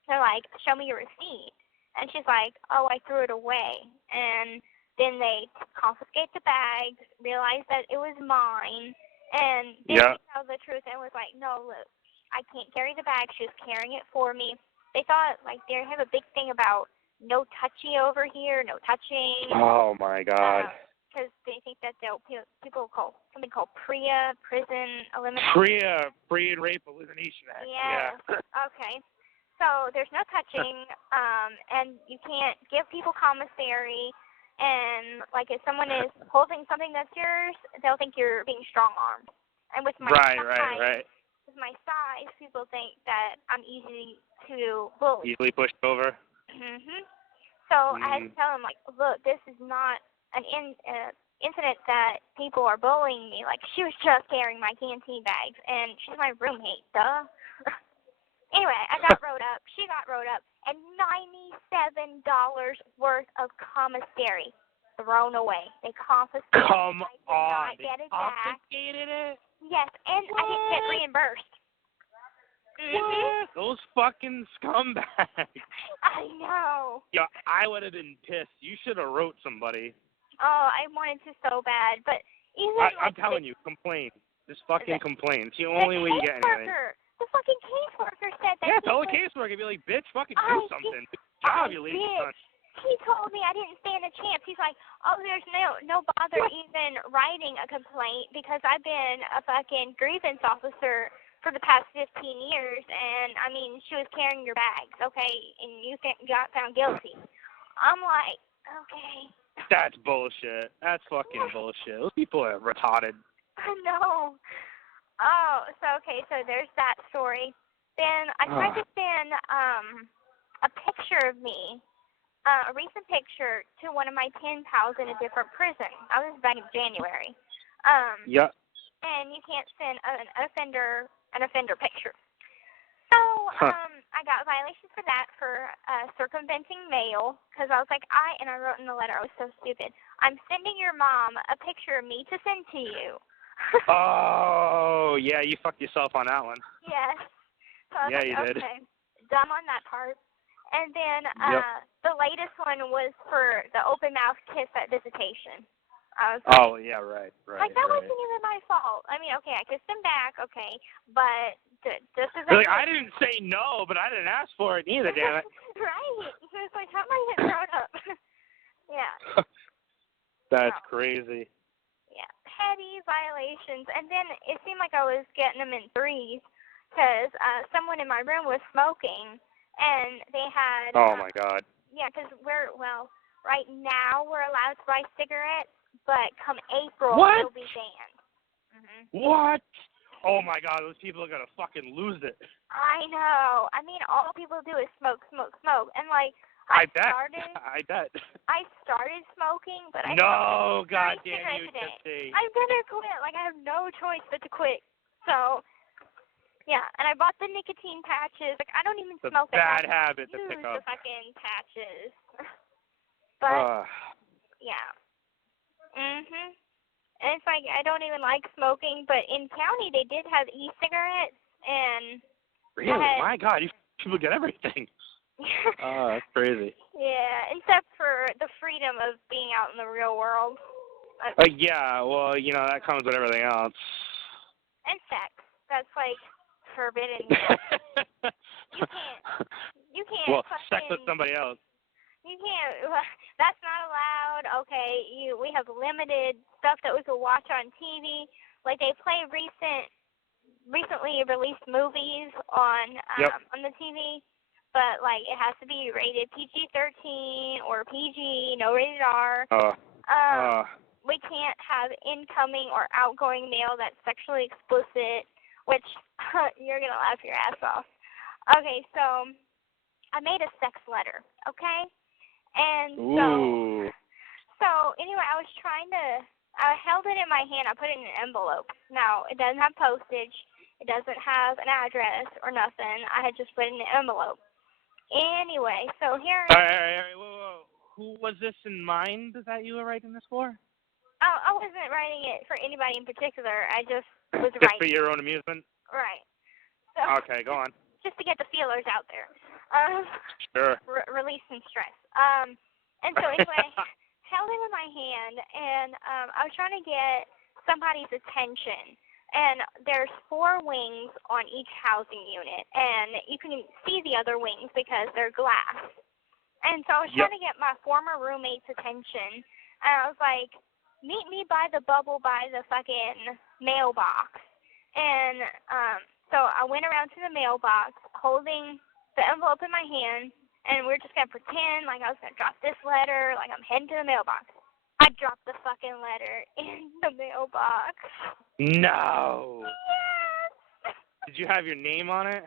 they're like, show me your receipt. And she's like, oh, I threw it away. And then they confiscate the bags, realize that it was mine, and then they tell the truth and was like, no, look, I can't carry the bag. She was carrying it for me. They thought, like, they have a big thing about no touchy over here, no touching. Oh, my God. Because they think that people call something called PREA, Prison Elimination. Pre and Rape Elimination Act. Yeah. Okay. So there's no touching, and you can't give people commissary, and like if someone is holding something that's yours, they'll think you're being strong-armed. And with my Right. With my size, people think that I'm easy to bully. Easily pushed over. So I had to tell him, like, look, this is not an incident that people are bullying me. Like, she was just carrying my canteen bags, and she's my roommate, duh. Anyway, I got wrote up. She got wrote up, and $97 worth of commissary thrown away. They confiscated it. Come I on. did not get it Confiscated back. it? Yes, and What? I didn't get reimbursed. What? Those fucking scumbags. I know. Yeah, I would have been pissed. You should have wrote somebody. Oh, I wanted to so bad, but even I'm telling you, complain. Just fucking complain. It's the only way you get anything. The fucking caseworker said that. Yeah, tell the caseworker. Be like, bitch, fucking do something. Good job, you lazy son. He told me I didn't stand a chance. He's like, oh, there's no bother even writing a complaint because I've been a fucking grievance officer for the past 15 years, and, I mean, she was carrying your bags, okay, and you got found guilty. I'm like, okay. That's bullshit. That's fucking bullshit. Those people are retarded. I know. Oh, so there's that story. Then I tried to send a picture of me, a recent picture, to one of my pen pals in a different prison. I was back in January. Yeah. And you can't send an offender picture. So I got violations for that, for circumventing mail, because I was like, I wrote in the letter, I was so stupid, I'm sending your mom a picture of me to send to you. Oh, yeah, you fucked yourself on that one. Yes. So yeah, like, you did. Okay, dumb on that part. And then the latest one was for the open mouth kiss at visitation. I was like, oh, yeah, right. Like, that wasn't even my fault. I mean, okay, I kissed him back, okay, but just as like, I didn't say no, but I didn't ask for it either, damn it. Right. So it's like, how am I getting thrown up? Yeah. That's crazy. Yeah, petty violations. And then it seemed like I was getting them in threes because someone in my room was smoking, and they had... oh, my God. Yeah, because right now we're allowed to buy cigarettes, but come April, What? it'll be banned. What? Oh, my God, those people are going to fucking lose it. I know. I mean, all people do is smoke. And, like, I bet. I started smoking, but I no, God damn you, Gypsy. I'm gonna quit. Like, I have no choice but to quit. So, yeah. And I bought the nicotine patches. Like, I don't even smoke it. It's a bad habit to pick up. The fucking patches. But yeah. And it's like I don't even like smoking, but in county they did have e-cigarettes and. Really? My God, you people get everything. Oh, that's crazy. Yeah, except for the freedom of being out in the real world. Yeah, well, that comes with everything else. And sex. That's, like, forbidden. You can't. Well, sex with somebody else. You can't. That's not allowed. Okay, we have limited stuff that we could watch on TV. Like, they play recently released movies on the TV. But, like, it has to be rated PG-13 or PG, no rated R. We can't have incoming or outgoing mail that's sexually explicit, which you're going to laugh your ass off. Okay, so I made a sex letter, okay? And so anyway, I held it in my hand. I put it in an envelope. Now, it doesn't have postage. It doesn't have an address or nothing. I had just put it in an envelope. Anyway, so here... All right, whoa. Who was this in mind that you were writing this for? Oh, I wasn't writing it for anybody in particular. I just was just writing. For your own amusement? Right. So, okay, go on. Just to get the feelers out there. Sure. Release some stress. And so anyway, held it in my hand, and I was trying to get somebody's attention. And there's 4 wings on each housing unit, and you can see the other wings because they're glass. And so I was trying to get my former roommate's attention, and I was like, meet me by the bubble by the fucking mailbox. And so I went around to the mailbox holding the envelope in my hand, and we were just going to pretend like I was going to drop this letter, like I'm heading to the mailbox. I dropped the fucking letter in the mailbox. No. Yes. Did you have your name on it?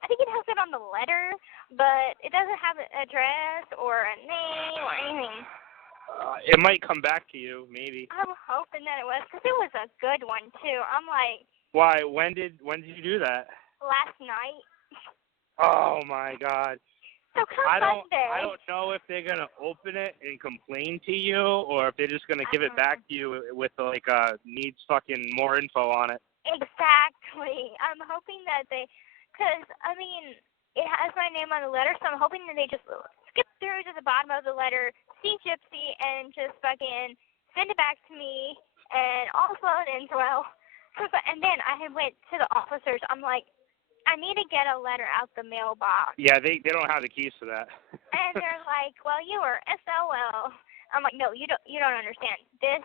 I think it has it on the letter, but it doesn't have an address or a name or anything. It might come back to you, maybe. I'm hoping that it was, because it was a good one, too. I'm like... Why? When did you do that? Last night. Oh, my God. So come Monday. I don't know if they're going to open it and complain to you or if they're just going to give it back to you with, like, needs fucking more info on it. Exactly. I'm hoping that they... Because, I mean, it has my name on the letter, so I'm hoping that they just skip through to the bottom of the letter, see Gypsy, and just fucking send it back to me, and also it ends well. And then I went to the officers. I'm like, I need to get a letter out the mailbox. Yeah, they don't have the keys for that. And they're like, well, you are SOL. I'm like, no, you don't understand. This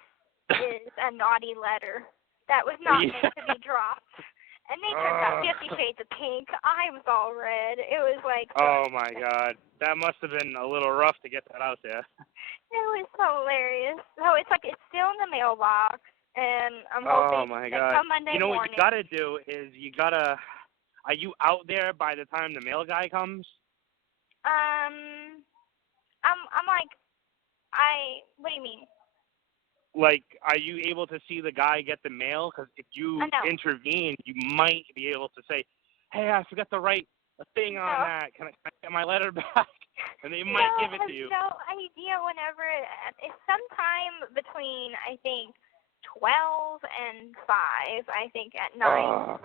is a naughty letter that was not meant to be dropped. And they turned out 50 Shades of Pink. I was all red. It was like... Oh, my God. That must have been a little rough to get that out there. It was hilarious. So it's like it's still in the mailbox, and I'm hoping that come Monday morning... You know what you got to do is you got to... Are you out there by the time the mail guy comes? I'm like... What do you mean? Like, are you able to see the guy get the mail? Because if you intervene, you might be able to say, hey, I forgot to write a thing on that. Can I get my letter back? And they might give it to you. No idea whenever. It's sometime between, I think, 12 and 5, I think, at night.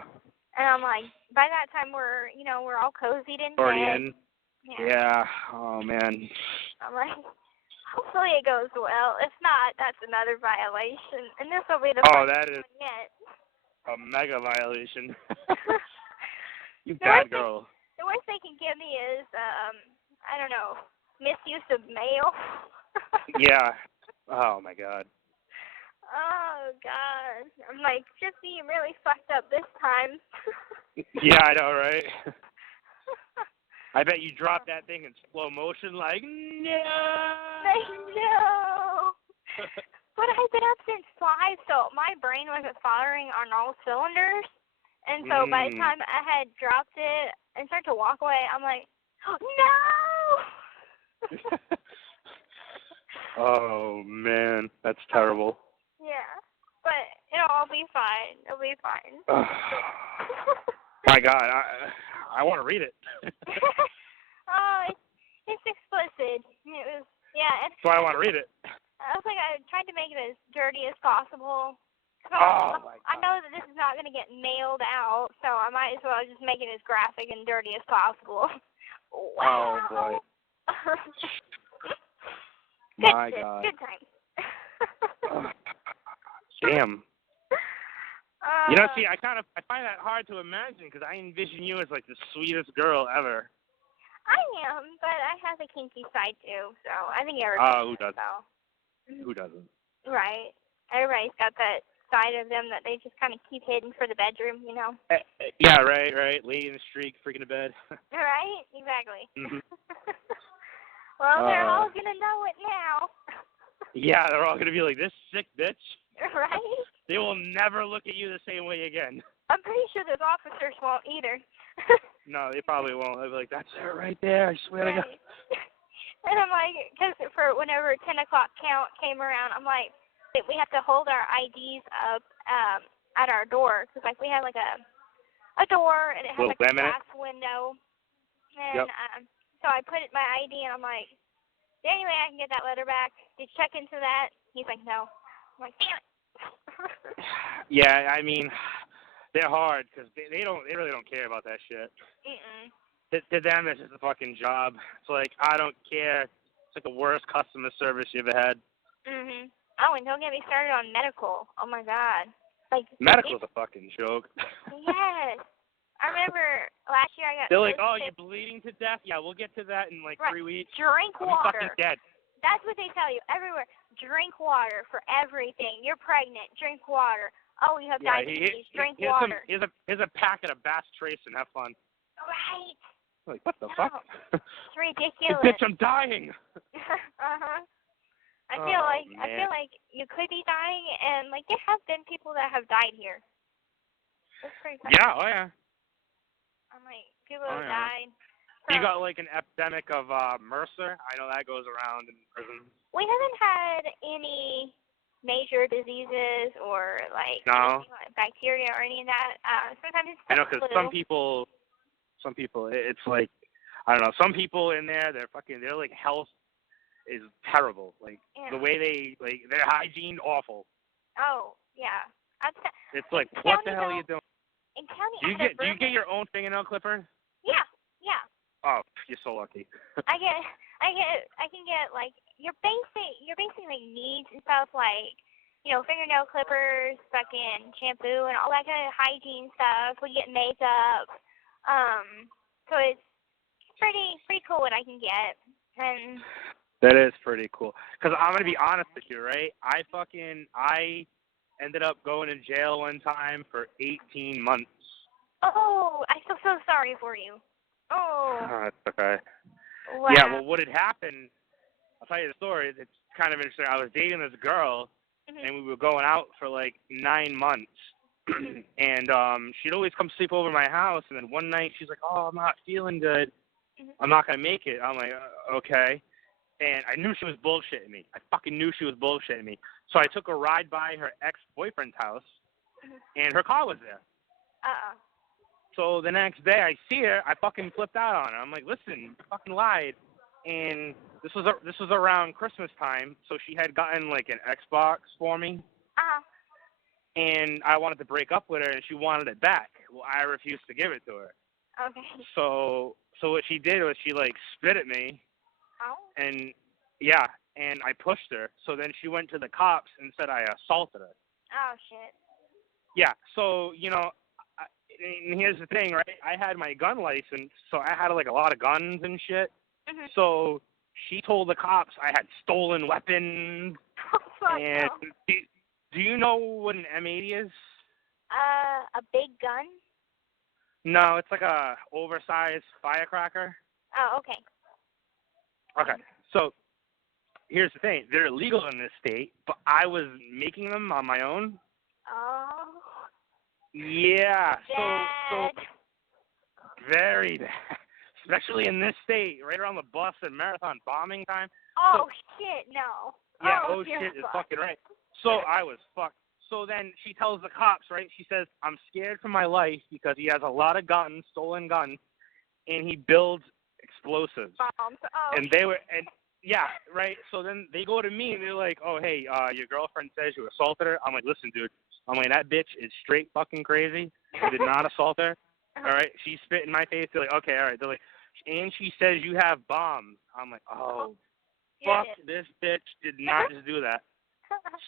And I'm like, by that time, we're all cozied in bed. Yeah. Oh, man. I'm like... Hopefully it goes well. If not, that's another violation. And this will be the first that is one yet. A mega violation. You bad girl. The worst they can give me is, I don't know, misuse of mail. Yeah. Oh, my God. Oh, God. I'm like, Gypsy, you really fucked up this time. Yeah, I know, right? I bet you dropped that thing in slow motion like, no! I know! But I've been up since 5, so my brain wasn't firing on all cylinders. And so by the time I had dropped it and started to walk away, I'm like, no! Oh, man. That's terrible. Yeah. But it'll all be fine. It'll be fine. My God. I want to read it. It's explicit. It was, yeah. That's why I want to read it. I was like, I tried to make it as dirty as possible. Oh, my God. I know that this is not going to get mailed out, so I might as well just make it as graphic and dirty as possible. Wow. Oh, boy. My God. Good times. Damn. See, I find that hard to imagine because I envision you as like the sweetest girl ever. I am, but I have a kinky side too, so I think everybody. Who doesn't? Who doesn't? Right. Everybody's got that side of them that they just kind of keep hidden for the bedroom, you know. Yeah, right. Lady in the street, freaking to bed. Right. Exactly. Mm-hmm. Well, they're all gonna know it now. Yeah, they're all gonna be like, this sick bitch. Right. They will never look at you the same way again. I'm pretty sure those officers won't either. No, they probably won't. They'll be like, that's her right there. I swear to God. And I'm like, because for whenever 10 o'clock count came around, I'm like, we have to hold our IDs up at our door. Because, like, we have, like, a door, and it has, like, a glass window. And so I put my ID, and I'm like, is there any way I can get that letter back? Did you check into that? He's like, no. I'm like, damn it. Yeah, I mean, they're hard because they really don't care about that shit. To them, it's just a fucking job. It's like, I don't care. It's like the worst customer service you ever had. Oh, and don't get me started on medical. Oh my God. Like medical's a fucking joke. Yes. I remember last year I got. They're like, oh, you're bleeding to death? Yeah, we'll get to that in like 3 weeks. Drink water. I'm fucking dead. That's what they tell you everywhere. Drink water for everything. You're pregnant. Drink water. Oh, you have diabetes. Drink water. Here's a packet of Bass Trace and have fun. Right. Like, what the fuck? It's ridiculous. Bitch, I'm dying. I I feel like you could be dying, and like there have been people that have died here. That's pretty funny. Yeah, oh yeah. I'm like, people have died. You got like an epidemic of Mercer. I know that goes around in prison. We haven't had any major diseases or like anything like bacteria or any of that. Sometimes it's I know, because flu. some people, it's like, I don't know, some people in there, their like health is terrible. Like the way their hygiene awful. Oh yeah. It's like, what the hell are you doing? In county, Do you get your own fingernail clipper? Yeah. Oh, you're so lucky. I can get like your basic like needs and stuff, like, you know, fingernail clippers, fucking shampoo, and all that kind of hygiene stuff. We get makeup. So it's pretty cool what I can get. And that is pretty cool. Because I'm gonna be honest with you, right? I ended up going in jail one time for 18 months. Oh, I feel so sorry for you. Oh. That's okay. Wow. Yeah, well, what had happened, I'll tell you the story. It's kind of interesting. I was dating this girl, and we were going out for like 9 months. And she'd always come sleep over my house, and then one night she's like, oh, I'm not feeling good. I'm not going to make it. I'm like, okay. And I knew she was bullshitting me. I fucking knew she was bullshitting me. So I took a ride by her ex-boyfriend's house, and her car was there. So the next day I see her, I fucking flipped out on her. I'm like, listen, you fucking lied. And this was around Christmas time, so she had gotten like an Xbox for me. And I wanted to break up with her, and she wanted it back. Well, I refused to give it to her. Okay. So what she did was she like spit at me. And and I pushed her. So then she went to the cops and said I assaulted her. Oh shit. Yeah. So and here's the thing, right? I had my gun license, so I had like a lot of guns and shit. So she told the cops I had stolen weapons. And do you know what an M80 is? A big gun? No, it's like a oversized firecracker. Oh, okay. Okay, so here's the thing. They're illegal in this state, but I was making them on my own. Oh. Yeah, Bad. so very bad. Especially in this state, right around the Boston Marathon bombing time. Oh, shit, no. Yeah, oh shit is fucking right. So I was fucked. So then she tells the cops, right? She says, I'm scared for my life because he has a lot of guns, stolen guns, and he builds explosives. Bombs. Oh. And they were, yeah, right? So then they go to me and they're like, oh, hey, your girlfriend says you assaulted her. I'm like, listen, dude. I'm like, that bitch is straight fucking crazy. I did not assault her. All right? She spit in my face. They're like, okay, all right. They're like, and she says you have bombs. I'm like, oh, fuck, this bitch did not just do that.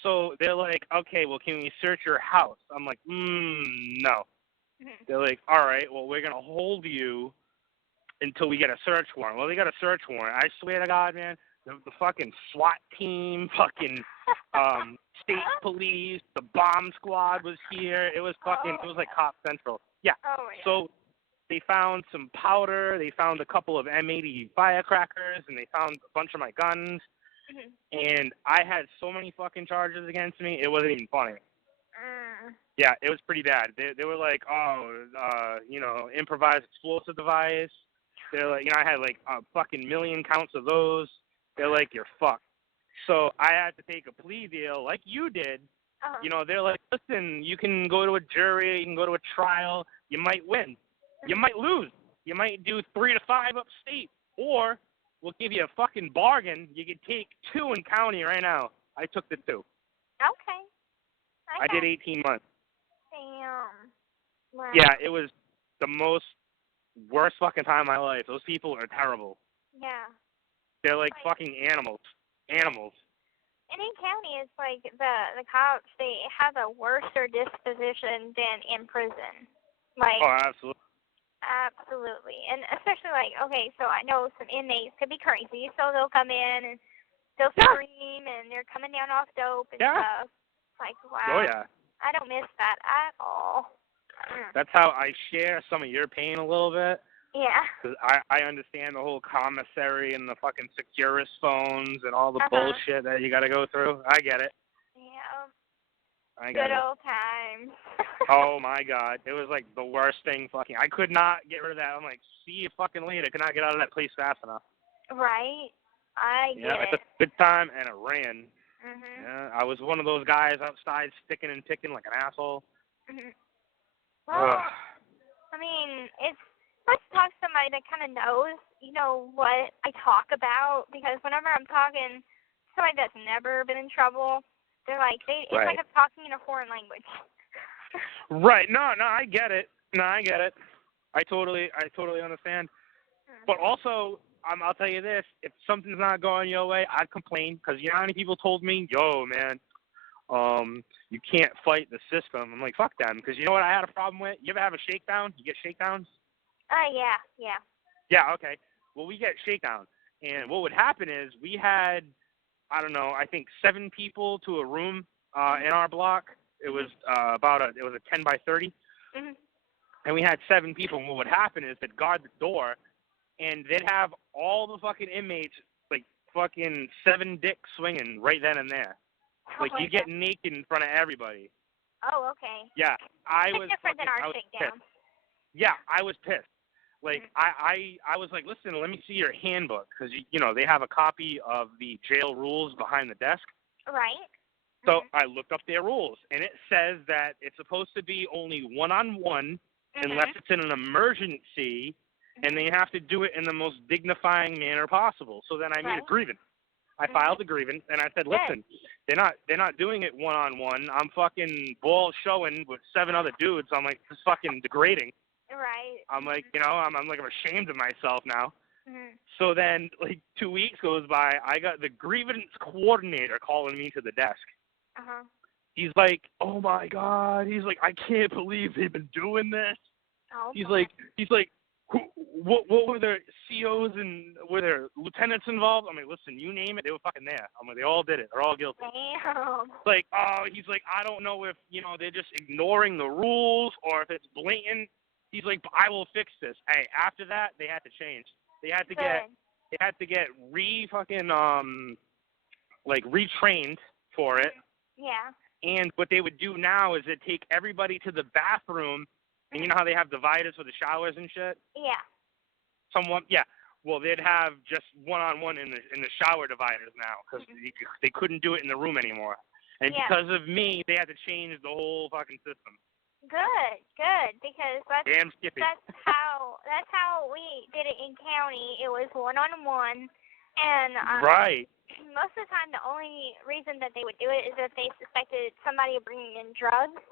So they're like, okay, well, can we search your house? I'm like, no. They're like, all right, well, we're going to hold you until we get a search warrant. Well, they got a search warrant. I swear to God, man, the fucking SWAT team, fucking state police, the bomb squad was here. It was fucking, it was like Cop Central. Yeah. Oh, yeah. So they found some powder. They found a couple of M80 firecrackers, and they found a bunch of my guns. And I had so many fucking charges against me, it wasn't even funny. Yeah, it was pretty bad. They were like, improvised explosive device. They're like, I had like a fucking million counts of those. They're like, you're fucked. So I had to take a plea deal like you did. They're like, listen, you can go to a jury, you can go to a trial, you might win. You might lose. You might do 3 to 5 upstate. Or we'll give you a fucking bargain. You can take 2 in county right now. I took the 2. Okay. I did 18 months. Damn. Wow. Yeah, it was the worst fucking time of my life. Those people are terrible. Yeah. They're like fucking animals. Animals. And in county, it's like the cops, they have a worse disposition than in prison. Like, oh, absolutely. Absolutely. And especially like, okay, so I know some inmates could be crazy, so they'll come in and they'll scream and they're coming down off dope and stuff. Like, wow. Oh, yeah. I don't miss that at all. That's how I share some of your pain a little bit. Yeah. Because I understand the whole commissary and the fucking Securus phones and all the bullshit that you got to go through. I get it. Yeah. I get Good it. old times. Oh my God, it was like the worst thing. Fucking, I could not get rid of that. I'm like, see you fucking later. I could not get out of that place fast enough. Right. I get Yeah, it. it's a good time and it ran. Mhm. Yeah, I was one of those guys outside sticking and ticking like an asshole. Mhm. Well, Ugh. I mean, it's let's talk to somebody that kind of knows, what I talk about, because whenever I'm talking to somebody that's never been in trouble, they're like, it's like I'm talking in a foreign language. Right. No, I get it. I totally understand. But also, I'll tell you this: if something's not going your way, I'd complain, because you know how many people told me, "Yo, man, you can't fight the system." I'm like, fuck them, because you know what I had a problem with? You ever have a shakedown? You get shakedowns? Yeah. Yeah, okay. Well, we get shakedown, and what would happen is we had, I don't know, I think 7 people to a room in our block. It was it was a 10 by 30, and we had 7 people. And what would happen is they'd guard the door, and they'd have all the fucking inmates like fucking 7 dicks swinging right then and there. Like, you get naked in front of everybody. Oh, okay. Yeah, I was different than our shakedown. pissed. Yeah, I was pissed. Like, I was like, listen, let me see your handbook, because they have a copy of the jail rules behind the desk. Right. So I looked up their rules, and it says that it's supposed to be only one-on-one unless it's in an emergency, and they have to do it in the most dignifying manner possible. So then I made a grievance. I filed a grievance, and I said, listen, they're not doing it one-on-one. I'm fucking balls showing with 7 other dudes. I'm like, this is fucking degrading. Right. I'm like, I'm ashamed of myself now. So then, like, 2 weeks goes by, I got the grievance coordinator calling me to the desk. He's like, oh my God. He's like, I can't believe they've been doing this. Oh, he's like, what were their COs and were there lieutenants involved? I'm like, listen, you name it, they were fucking there. I'm like, they all did it. They're all guilty. Damn. Like, he's like, I don't know if, they're just ignoring the rules or if it's blatant. He's like, I will fix this. Hey, after that, they had to change. They had to get retrained for it. Yeah. And what they would do now is they'd take everybody to the bathroom, and you know how they have dividers for the showers and shit? Yeah. Well, they'd have just one-on-one in the shower dividers now, because they couldn't do it in the room anymore. And because of me, they had to change the whole fucking system. Good, because that's how we did it in county. It was one-on-one, and right. Most of the time, the only reason that they would do it is if they suspected somebody of bringing in drugs.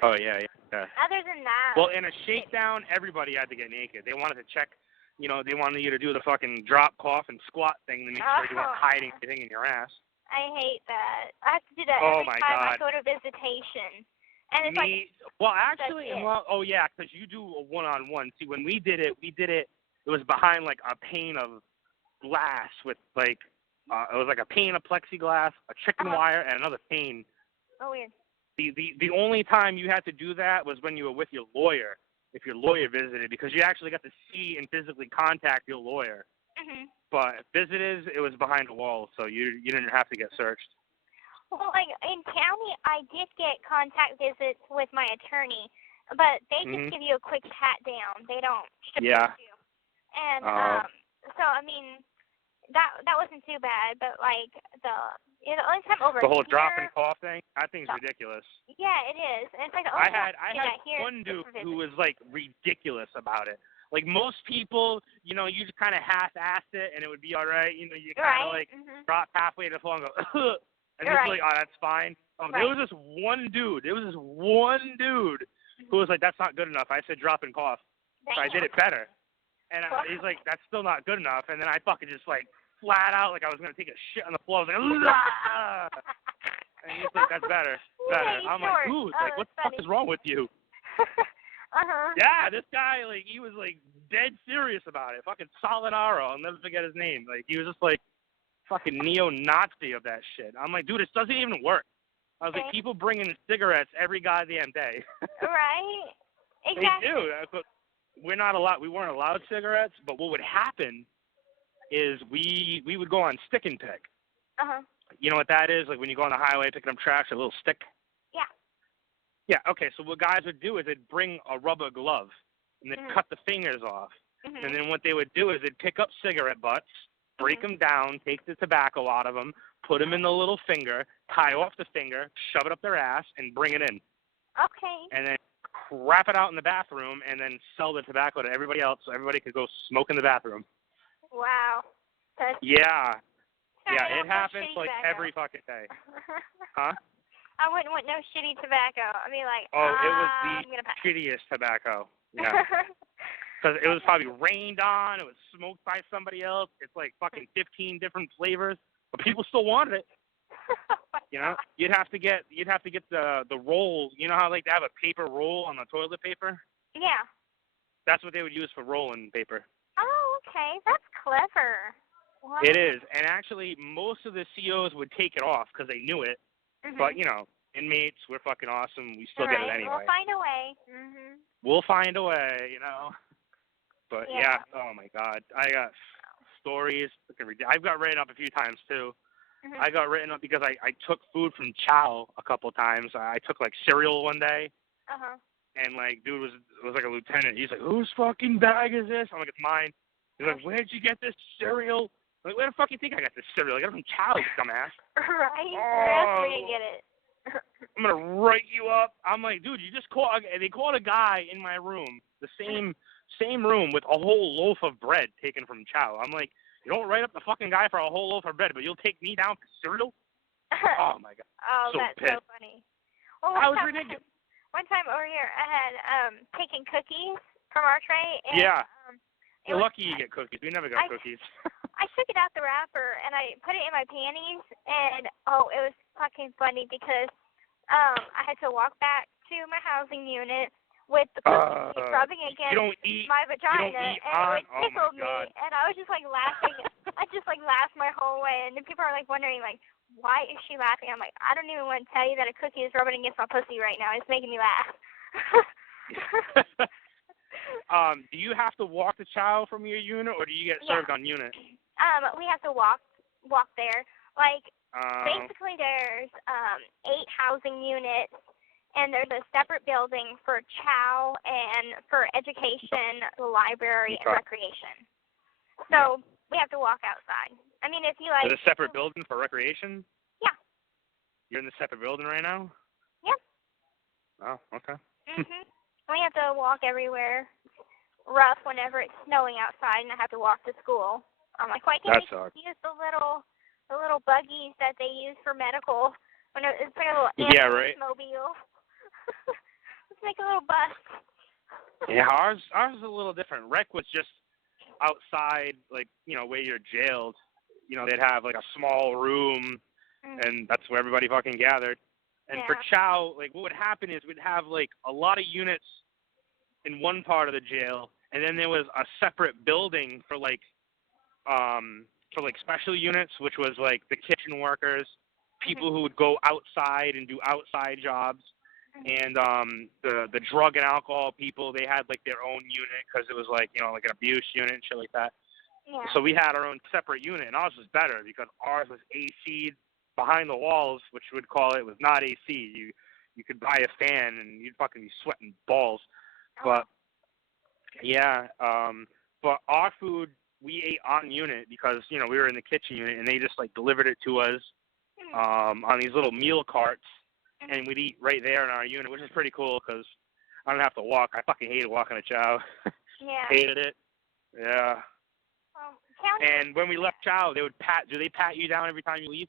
Oh yeah. Other than that. Well, in a shakedown, everybody had to get naked. They wanted to check. They wanted you to do the fucking drop, cough, and squat thing to make sure you weren't hiding anything in your ass. I hate that. I have to do that every time I go to visitation. And it's because you do a one-on-one. See, when we did it, it was behind like a pane of glass with like, it was like a pane of plexiglass, a chicken wire, and another pane. Oh, weird. The only time you had to do that was when you were with your lawyer, if your lawyer visited, because you actually got to see and physically contact your lawyer. But visitors, it was behind a wall, so you didn't have to get searched. Well, like in county, I did get contact visits with my attorney, but they just give you a quick pat down. They don't strip you. And so I mean, that wasn't too bad. But like the only time over the whole here, drop and cough thing, that thing's ridiculous. Yeah, it is. And it's like the only I had one dude who was like ridiculous about it. Like most people, you just kind of half-ass it and it would be all right. You kind of like drop halfway to the floor and go, and it's like, oh, that's fine. There was this one dude. Who was like, that's not good enough. I said drop and cough. So I did it better. And he's like, that's still not good enough. And then I fucking just like flat out like I was going to take a shit on the floor. I was like, ah! And he's like, that's better. I'm like, dude, like, what the fuck is wrong with you? Yeah, this guy, like, he was like dead serious about it. Fucking Solidaro. I'll never forget his name. Like, he was just like fucking neo-Nazi of that shit. I'm like, dude, this doesn't even work. I was like, people bring in cigarettes every goddamn day. Right? Exactly. They do. we weren't allowed cigarettes, but what would happen is we would go on stick and pick. You know what that is? Like when you go on the highway picking up trash, a little stick. Yeah. Yeah. Okay. So what guys would do is they'd bring a rubber glove and they'd cut the fingers off, and then what they would do is they'd pick up cigarette butts, break them down, take the tobacco out of them, put them in the little finger, tie off the finger, shove it up their ass, and bring it in. Okay. And then crap it out in the bathroom, and then sell the tobacco to everybody else, so everybody could go smoke in the bathroom. Wow. Yeah. Sorry, Yeah, it happens like tobacco. every fucking day. Huh? I wouldn't want no shitty tobacco. I mean, like, Oh, it was I'm gonna pass. the shittiest tobacco. Yeah. Because it was probably rained on, it was smoked by somebody else. It's like fucking 15 different flavors, but people still wanted it. You know, you'd have to get the roll. You know how like they have a paper roll on the toilet paper? Yeah. That's what they would use for rolling paper. Oh, okay. That's clever. What? It is, and actually, most of the COs would take it off because they knew it. But you know, inmates, we're fucking awesome. We still get it anyway. We'll find a way. We'll find a way, you know. But yeah, oh my God, I got stories. I've got written up a few times too. I got written up because I took food from Chow a couple of times. I took like cereal one day. And like, dude was like a lieutenant. He's like, whose fucking bag is this? I'm like, it's mine. He's like, where'd you get this cereal? I'm like, where the fuck you think I got this cereal? I got it from Chow, you dumbass. Right? That's where you get it. I'm gonna write you up. I'm like, dude, you just called. They called a guy in my room, the same room, with a whole loaf of bread taken from Chow. I'm like, you don't write up the fucking guy for a whole loaf of bread, but you'll take me down for cereal? Oh my God. Oh, so that's pissed. so funny. Well, I was ridiculous. One time over here, I had taken cookies from our tray. And, yeah. You're lucky you get cookies. We never got cookies. I took it out the wrapper and I put it in my panties, and it was fucking funny because I had to walk back to my housing unit with the cookies rubbing against my vagina, and it tickled me, and I was just like laughing. I just like laughed my whole way, and then people are like wondering like, why is she laughing? I'm like, I don't even want to tell you that a cookie is rubbing against my pussy right now. It's making me laugh. Do you have to walk the Chow from your unit, or do you get served on unit? We have to walk there. Like, basically there's 8 housing units, and there's a separate building for Chow and for education, the library, and recreation. So we have to walk outside. I mean, if you like... There's a separate building for recreation? Yeah. You're in the separate building right now? Yep. Oh, okay. We have to walk everywhere. Rough whenever it's snowing outside and I have to walk to school. I'm like, why can't we use the little buggies that they use for medical? When it's like a little ambulance mobile. Let's make a little bus. Yeah, ours is a little different. Rec was just outside, like, you know, where you're jailed. You know, they'd have like a small room, and that's where everybody fucking gathered. And for Chow, like, what would happen is we'd have like a lot of units in one part of the jail, and then there was a separate building for like special units, which was like the kitchen workers, people who would go outside and do outside jobs, and the drug and alcohol people. They had like their own unit because it was like, you know, like an abuse unit and shit like that. Yeah. So we had our own separate unit, and ours was better because ours was AC'd behind the walls, which would call it was not AC. You could buy a fan and you'd fucking be sweating balls. But yeah, but our food we ate on unit because, you know, we were in the kitchen unit and they just like delivered it to us on these little meal carts, and we'd eat right there in our unit, which is pretty cool because I don't have to walk. I fucking hated walking to Chow. Yeah. Hated it. Yeah. And when we left Chow, do they pat you down every time you leave?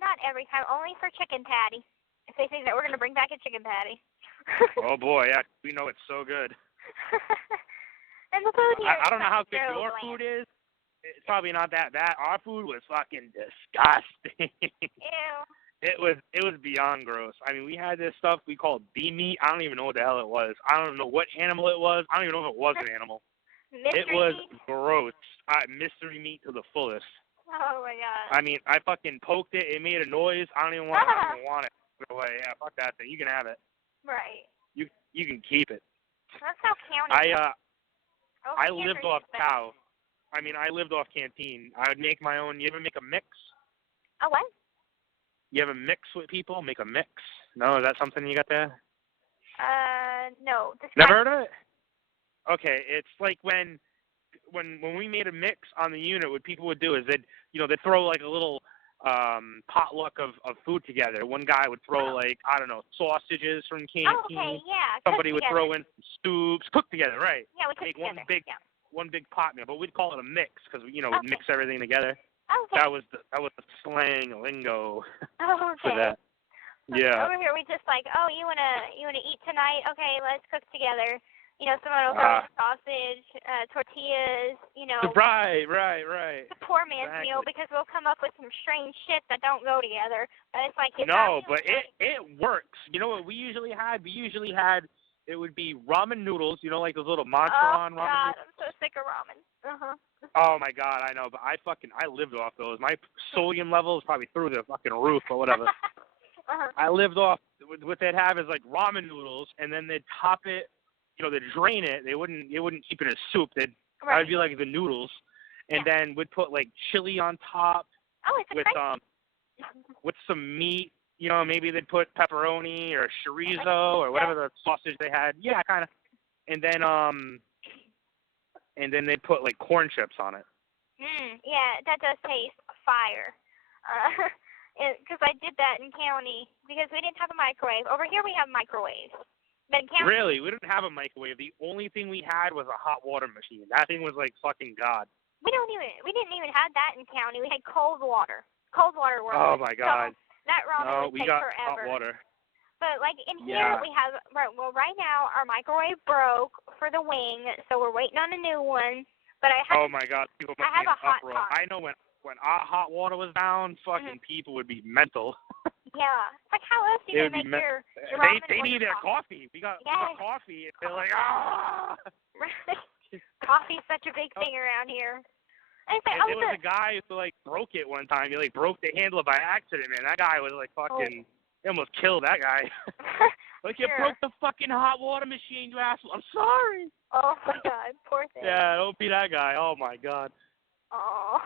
Not every time. Only for chicken patty. If they think that we're going to bring back a chicken patty. Oh, boy. Yeah, we know it's so good. And the food here I don't know how good your food is. It's probably not that bad. Our food was fucking disgusting. Ew. It was beyond gross. I mean, we had this stuff we called bee meat. I don't even know what the hell it was. I don't know what animal it was. I don't even know if it was an animal. It was gross. Mystery meat to the fullest. Oh, my God. I mean, I fucking poked it. It made a noise. I don't even want it. Yeah, fuck that thing. You can have it. Right. You can keep it. That's how county. I lived off cow. I mean, I lived off canteen. I would make my own. You ever make a mix? A what? You ever mix with people? Make a mix? No, is that something you got there? No. Never heard of it? Okay, it's like when we made a mix on the unit, what people would do is they'd throw like a little potluck of food together. One guy would throw like, I don't know, sausages from canteen. Oh, okay, yeah. Somebody would throw in soups, cook together, right? Yeah, we cook make together. one big pot meal, but we'd call it a mix because we'd mix everything together. Okay. That was the slang lingo Oh, okay. for that. Yeah. Over here we just like, oh, you wanna eat tonight? Okay, let's cook together. Someone will throw sausage, tortillas, Right. It's a poor man's meal because we'll come up with some strange shit that don't go together. But it's like but it works. You know what we usually had? It would be ramen noodles, like those little Montreal ramen God, noodles. I'm so sick of ramen. Oh my God, I know, but I lived off those. My sodium level is probably through the fucking roof or whatever. I lived off what they'd have is like ramen noodles, and then they'd top it. They'd drain it. They wouldn't keep it as soup. That would be like the noodles, and then we'd put like chili on top. Oh, it's with some meat. Maybe they'd put pepperoni or chorizo or whatever the sausage they had. Yeah, kind of. And then they'd put like corn chips on it. Yeah, that does taste fire. Because I did that in county because we didn't have a microwave. Over here we have microwaves. But in county, really? We didn't have a microwave. The only thing we had was a hot water machine. That thing was like fucking God. We didn't even have that in county. We had cold water. Cold water works. Oh my God. So that ramen would take forever. Hot water. But like in here we have right now our microwave broke for the wing, so we're waiting on a new one. But I have my God, people I have a hot pot. I know when our hot water was down, fucking people would be mental. Yeah. Like how else do you make your ramen? They need their coffee. We got coffee and they're like, ah. Coffee's such a big thing around here. And there was a guy who like broke it one time. He like broke the handle by accident, man. That guy was like fucking. He almost killed that guy. Like you broke the fucking hot water machine, you asshole. I'm sorry. Oh my God, poor thing. Yeah, don't be that guy. Oh my God. Oh.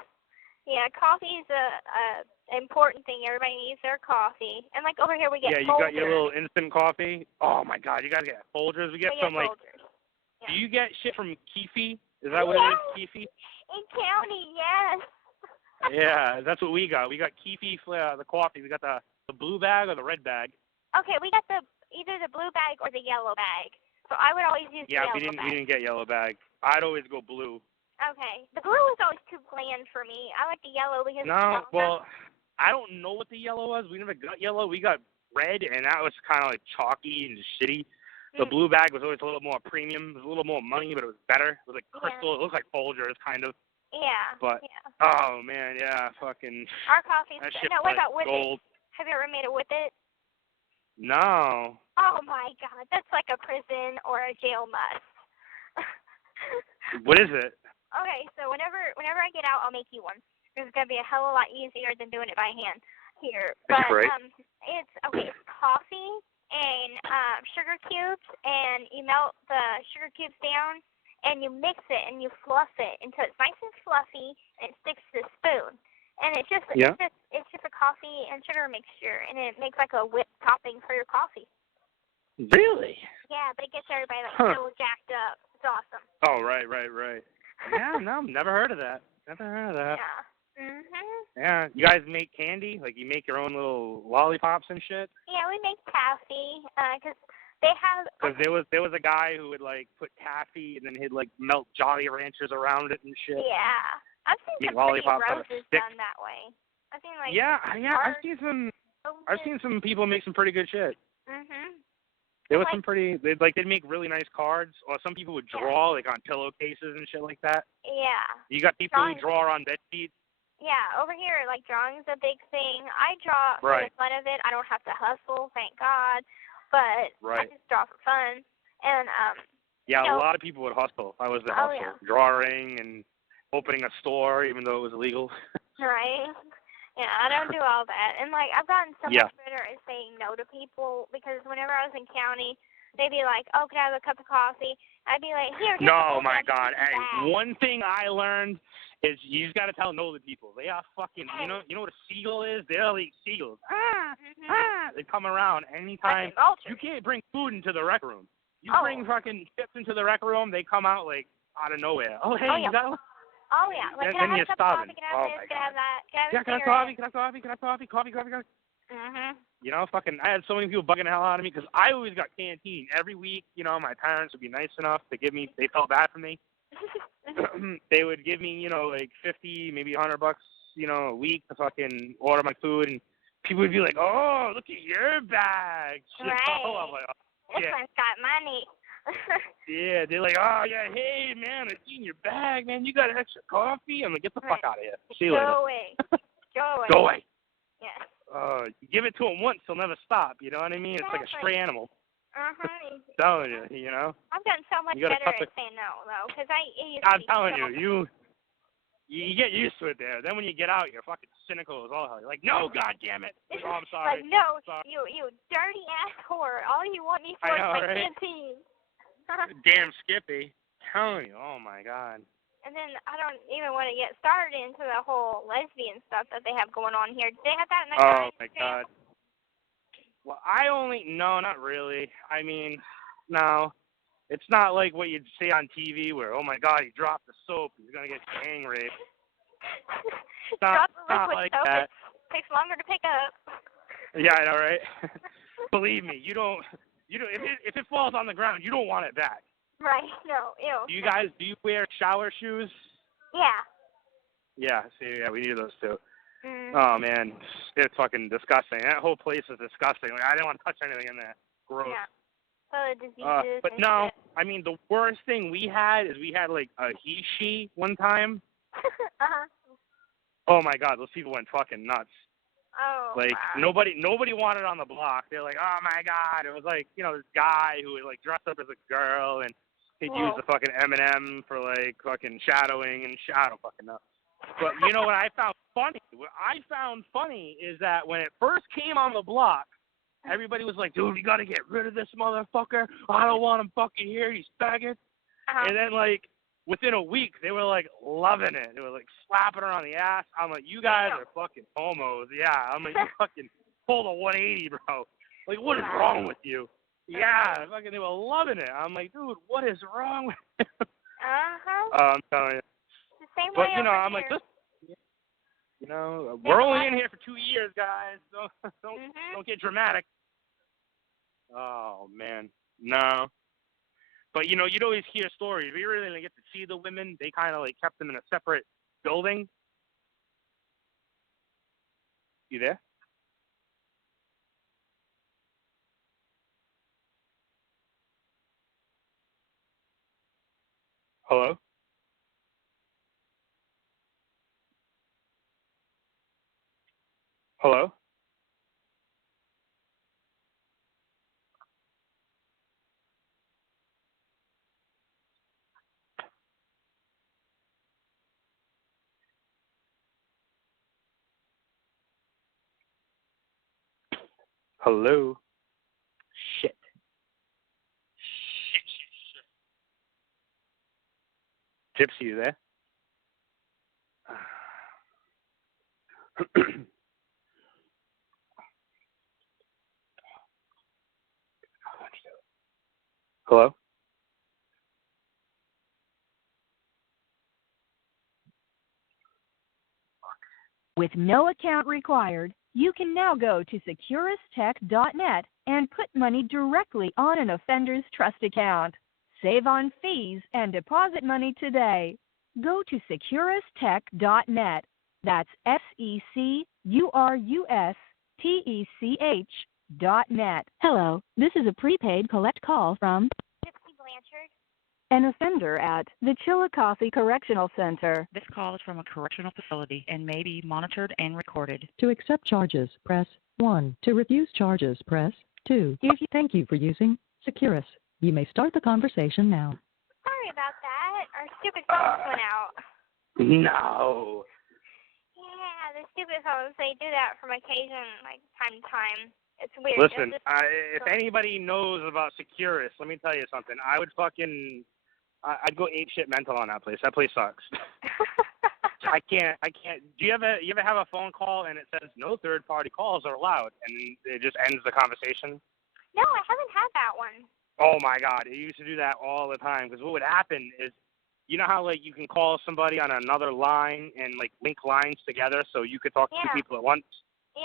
Yeah, coffee's a important thing. Everybody needs their coffee. And like over here we get Folgers. You got your little instant coffee. Oh my God, you guys get Folgers. We get some like. Do you get shit from Keefy? Is that what it is, Keefy? In county, yes. Yeah, that's what we got. We got Keefy the coffee. We got the blue bag or the red bag. Okay, we got either the blue bag or the yellow bag. So I would always use the yellow bag. Yeah, we didn't get yellow bag. I'd always go blue. Okay. The blue was always too bland for me. I like the yellow because I don't know what the yellow was. We never got yellow. We got red, and that was kind of like chalky and shitty. The blue bag was always a little more premium. It was a little more money, but it was better. It was like crystal. It looked like Folgers, kind of. Yeah. But, oh, man, yeah, fucking. Our coffee's what about with gold. it? Have you ever made it with it? No. Oh, my God. That's like a prison or a jail must. What is it? Okay, so whenever I get out, I'll make you one. It's going to be a hell of a lot easier than doing it by hand here. But it's coffee and sugar cubes, and you melt the sugar cubes down, and you mix it, and you fluff it until it's nice and fluffy, and it sticks to the spoon. And it's just a coffee and sugar mixture, and it makes like a whipped topping for your coffee. Really? Yeah, but it gets everybody like so jacked up. It's awesome. Oh, right. Yeah, no, never heard of that. Yeah. Yeah, you guys make candy? Like you make your own little lollipops and shit? Yeah, we make taffy because they have. Because there was a guy who would like put taffy and then he'd like melt Jolly Ranchers around it and shit. Yeah, I've seen some lollipops roses done that way. I've seen like. Yeah, I've seen some people make some pretty good shit. There was some they'd make really nice cards, or some people would draw like on pillowcases and shit like that. Yeah. You got people who draw on bed sheets. Yeah, over here, like drawing's a big thing. I draw for the fun of it. I don't have to hustle, thank God. But I just draw for fun. And a lot of people would hustle. I was the hustle, drawing and opening a store, even though it was illegal. Right. Yeah, I don't do all that. And, like, I've gotten so much better at saying no to people because whenever I was in county, they'd be like, "Oh, can I have a cup of coffee?" I'd be like, "Here." No, my God. Hey, one thing I learned is you just got to tell no to people. They are fucking, you know what a seagull is? They're like seagulls. They come around anytime. You can't bring food into the rec room. You bring fucking chips into the rec room, they come out like out of nowhere. Oh, hey, you got one? Oh, yeah. Like, can I have a cup of coffee? Can I have this? Can I have that? Can I have a can I have coffee? Can I have coffee? Can I have coffee? Coffee. You know, fucking, I had so many people bugging the hell out of me because I always got canteen. Every week, you know, my parents would be nice enough to give me, they felt bad for me. They would give me, you know, like 50, maybe $100, you know, a week to fucking order my food. And people would be like, "Oh, look at your bag." Right. Oh, I'm like, oh, this one's got money. Yeah, they're like, "Oh, yeah, hey, man, I seen your bag, man. You got extra coffee?" I'm like, "Get the fuck out of here. See you later." Go away. Go away. Yes. You give it to him once, he'll never stop. You know what I mean? It's like a stray animal. I'm telling you know. I've gotten so much better at saying no, though, because I'm telling you, you get used to it there. Then when you get out, you're fucking cynical as all hell. You're like, "No, goddamn it." Oh, I'm sorry. Like, no, you dirty ass whore. All you want me for is my canteen. Damn Skippy. Telling you, oh my God. And then I don't even want to get started into the whole lesbian stuff that they have going on here. Do they have that in the Oh my God. Well, no, not really. I mean, no. It's not like what you'd see on TV where, oh my God, he dropped the soap, he's going to get gang raped. It's not like soap, that. It takes longer to pick up. Yeah, I know, right? Believe me, you don't, if it falls on the ground, you don't want it back. Right, no, ew. Do you wear shower shoes? Yeah. Yeah, see, yeah, we need those too. Oh, man, it's fucking disgusting. That whole place is disgusting. Like, I didn't want to touch anything in there. Gross. Yeah. Diseases but no, I mean, the worst thing we had is we had, like, a he-she one time. Oh, my God, those people went fucking nuts. Oh, like, wow. nobody wanted on the block. They're like, oh, my God. It was like, you know, this guy who was, like, dressed up as a girl, and he'd use the fucking M&M for, like, fucking shadowing, and I don't fucking know. But you know what I found funny? What I found funny is that when it first came on the block, everybody was like, "Dude, you got to get rid of this motherfucker. I don't want him fucking here. He's faggot." And then, like, within a week, they were, like, loving it. They were, like, slapping her on the ass. I'm like, "You guys are fucking homos." Yeah. I'm like, "You fucking pulled a 180, bro. Like, what is wrong with you?" Yeah. Fucking, they were loving it. I'm like, "Dude, what is wrong with you?" I'm telling you. But, you know, I'm like, listen, you know, we're only in here for 2 years, guys. Don't get dramatic. Oh, man. No. But, you know, you'd always hear stories. We really didn't get to see the women. They kind of, like, kept them in a separate building. You there? Hello? Hello? Hello? Shit. Gypsy, you there? Hello? With no account required, you can now go to securustech.net and put money directly on an offender's trust account. Save on fees and deposit money today. Go to securustech.net. That's SECURUSTECH.net. Hello, this is a prepaid collect call from Gypsy Blanchard. an offender at the Chillicothe Correctional Center. This call is from a correctional facility and may be monitored and recorded. To accept charges, press 1. To refuse charges, press 2. Thank you for using Securus. You may start the conversation now. Sorry about that. Our stupid phones went out. No. Yeah, the stupid phones, they do that from occasion, like time to time. It's weird. Listen, if anybody knows about Securus, let me tell you something. I'd go ape shit mental on that place. That place sucks. I can't. Do you ever have a phone call and it says no third-party calls are allowed, and it just ends the conversation? No, I haven't had that one. Oh my God, it used to do that all the time. Because what would happen is, you know how like you can call somebody on another line and like link lines together so you could talk to two people at once?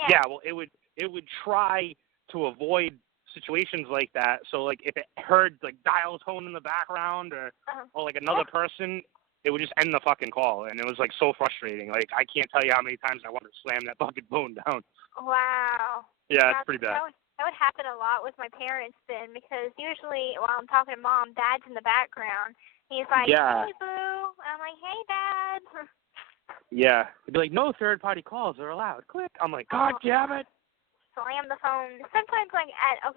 Yeah. Well, it would try to avoid situations like that. So like if it heard like dial tone in the background or like another person, it would just end the fucking call, and it was like so frustrating. Like I can't tell you how many times I wanted to slam that fucking phone down. Wow. Yeah, it's pretty bad. That would happen a lot with my parents then, because usually while I'm talking to Mom, Dad's in the background. He's like, hey, Boo. I'm like, hey, Dad. Yeah. He'd be like, no third-party calls are allowed. Click. I'm like, God damn it. Slam the phone. Sometimes like at 8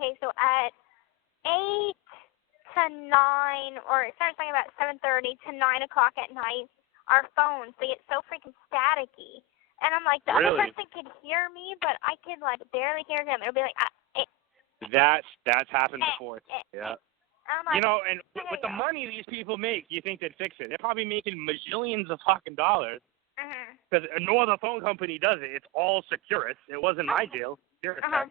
to 9, or it starts like about 7:30 to 9 o'clock at night, our phones, they get so freaking staticky. And I'm like, the other person could hear me, but I could like barely hear them. It'll be like, That's happened before. Yeah. I'm like, you know, and with the money these people make, you think they'd fix it. They're probably making millions of fucking dollars. Because no other phone company does it. It's all Securus. It wasn't my deal. Securus Tech.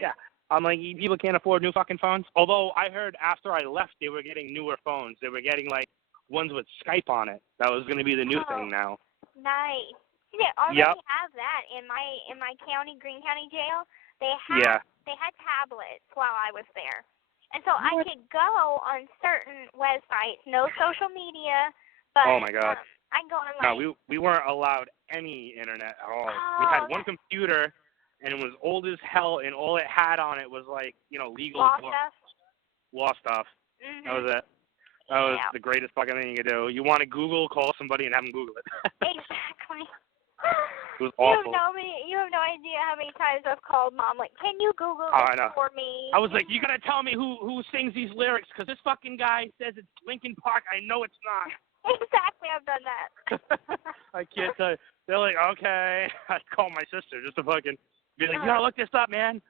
Yeah. I'm like, people can't afford new fucking phones. Although I heard after I left, they were getting newer phones. They were getting like ones with Skype on it. That was going to be the new thing now. Nice. They already have that in my county, Greene County Jail. They had tablets while I was there, and so I could go on certain websites, no social media, but oh my God. I can go on like no, we weren't allowed any internet at all. We had one computer, and it was old as hell, and all it had on it was like legal law stuff. That was it. That was the greatest fucking thing you could do. You want to Google, call somebody and have them Google it. Exactly. It was awful. You have no idea how many times I've called Mom, like, can you Google this for me? I was like, you gotta tell me who sings these lyrics, because this fucking guy says it's Linkin Park. I know it's not. Exactly, I've done that. I can't tell you. They're like, okay. I'd call my sister just to fucking be like, you gotta look this up, man.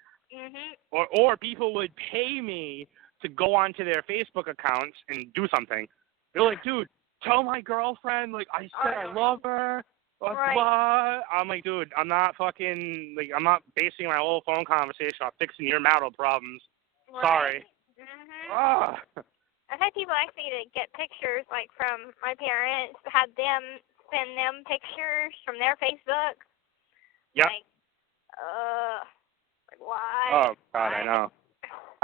Or people would pay me to go onto their Facebook accounts and do something. They're like, dude, tell my girlfriend, like, I said I love her. I'm like, dude, I'm not basing my whole phone conversation on fixing your marital problems. Sorry. I've had people ask me to get pictures, like, from my parents, had them send them pictures from their Facebook. Yep. Like, why? Oh, God, I know.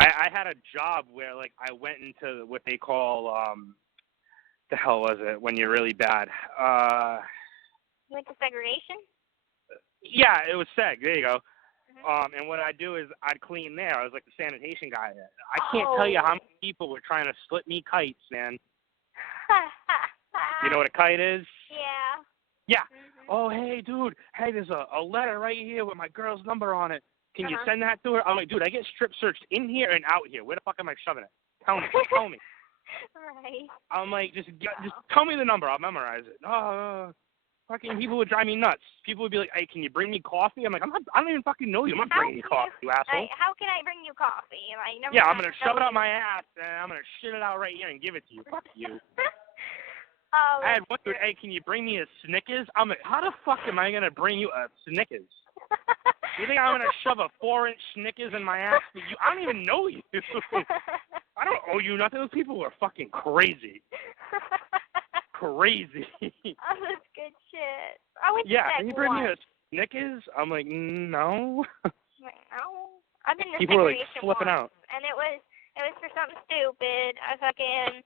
I had a job where, like, I went into what they call, the hell was it, when you're really bad? You went to segregation? Yeah, it was seg. There you go. And what I'd do is I'd clean there. I was like the sanitation guy there. I can't tell you how many people were trying to slip me kites, man. You know what a kite is? Yeah. Yeah. Oh, hey, dude. Hey, there's a letter right here with my girl's number on it. Can you send that to her? I'm like, dude, I get strip searched in here and out here. Where the fuck am I shoving it? Tell me. Tell me. Right. I'm like, just tell me the number. I'll memorize it. Fucking people would drive me nuts. People would be like, hey, can you bring me coffee? I'm like, I don't even fucking know you. I'm not bringing you coffee, you asshole. How can I bring you coffee? Like, I'm going to shove it up my ass, and I'm going to shit it out right here and give it to you. Fuck you. I had one dude, hey, can you bring me a Snickers? I'm like, how the fuck am I going to bring you a Snickers? You think I'm going to shove a 4-inch Snickers in my ass? I don't even know you. I don't owe you nothing. Those people were fucking crazy. Crazy. Oh, that's good shit. I went to can you bring me a Snickers? I'm like, no. No. I've been to people were like once, flipping out. And it was for something stupid. I fucking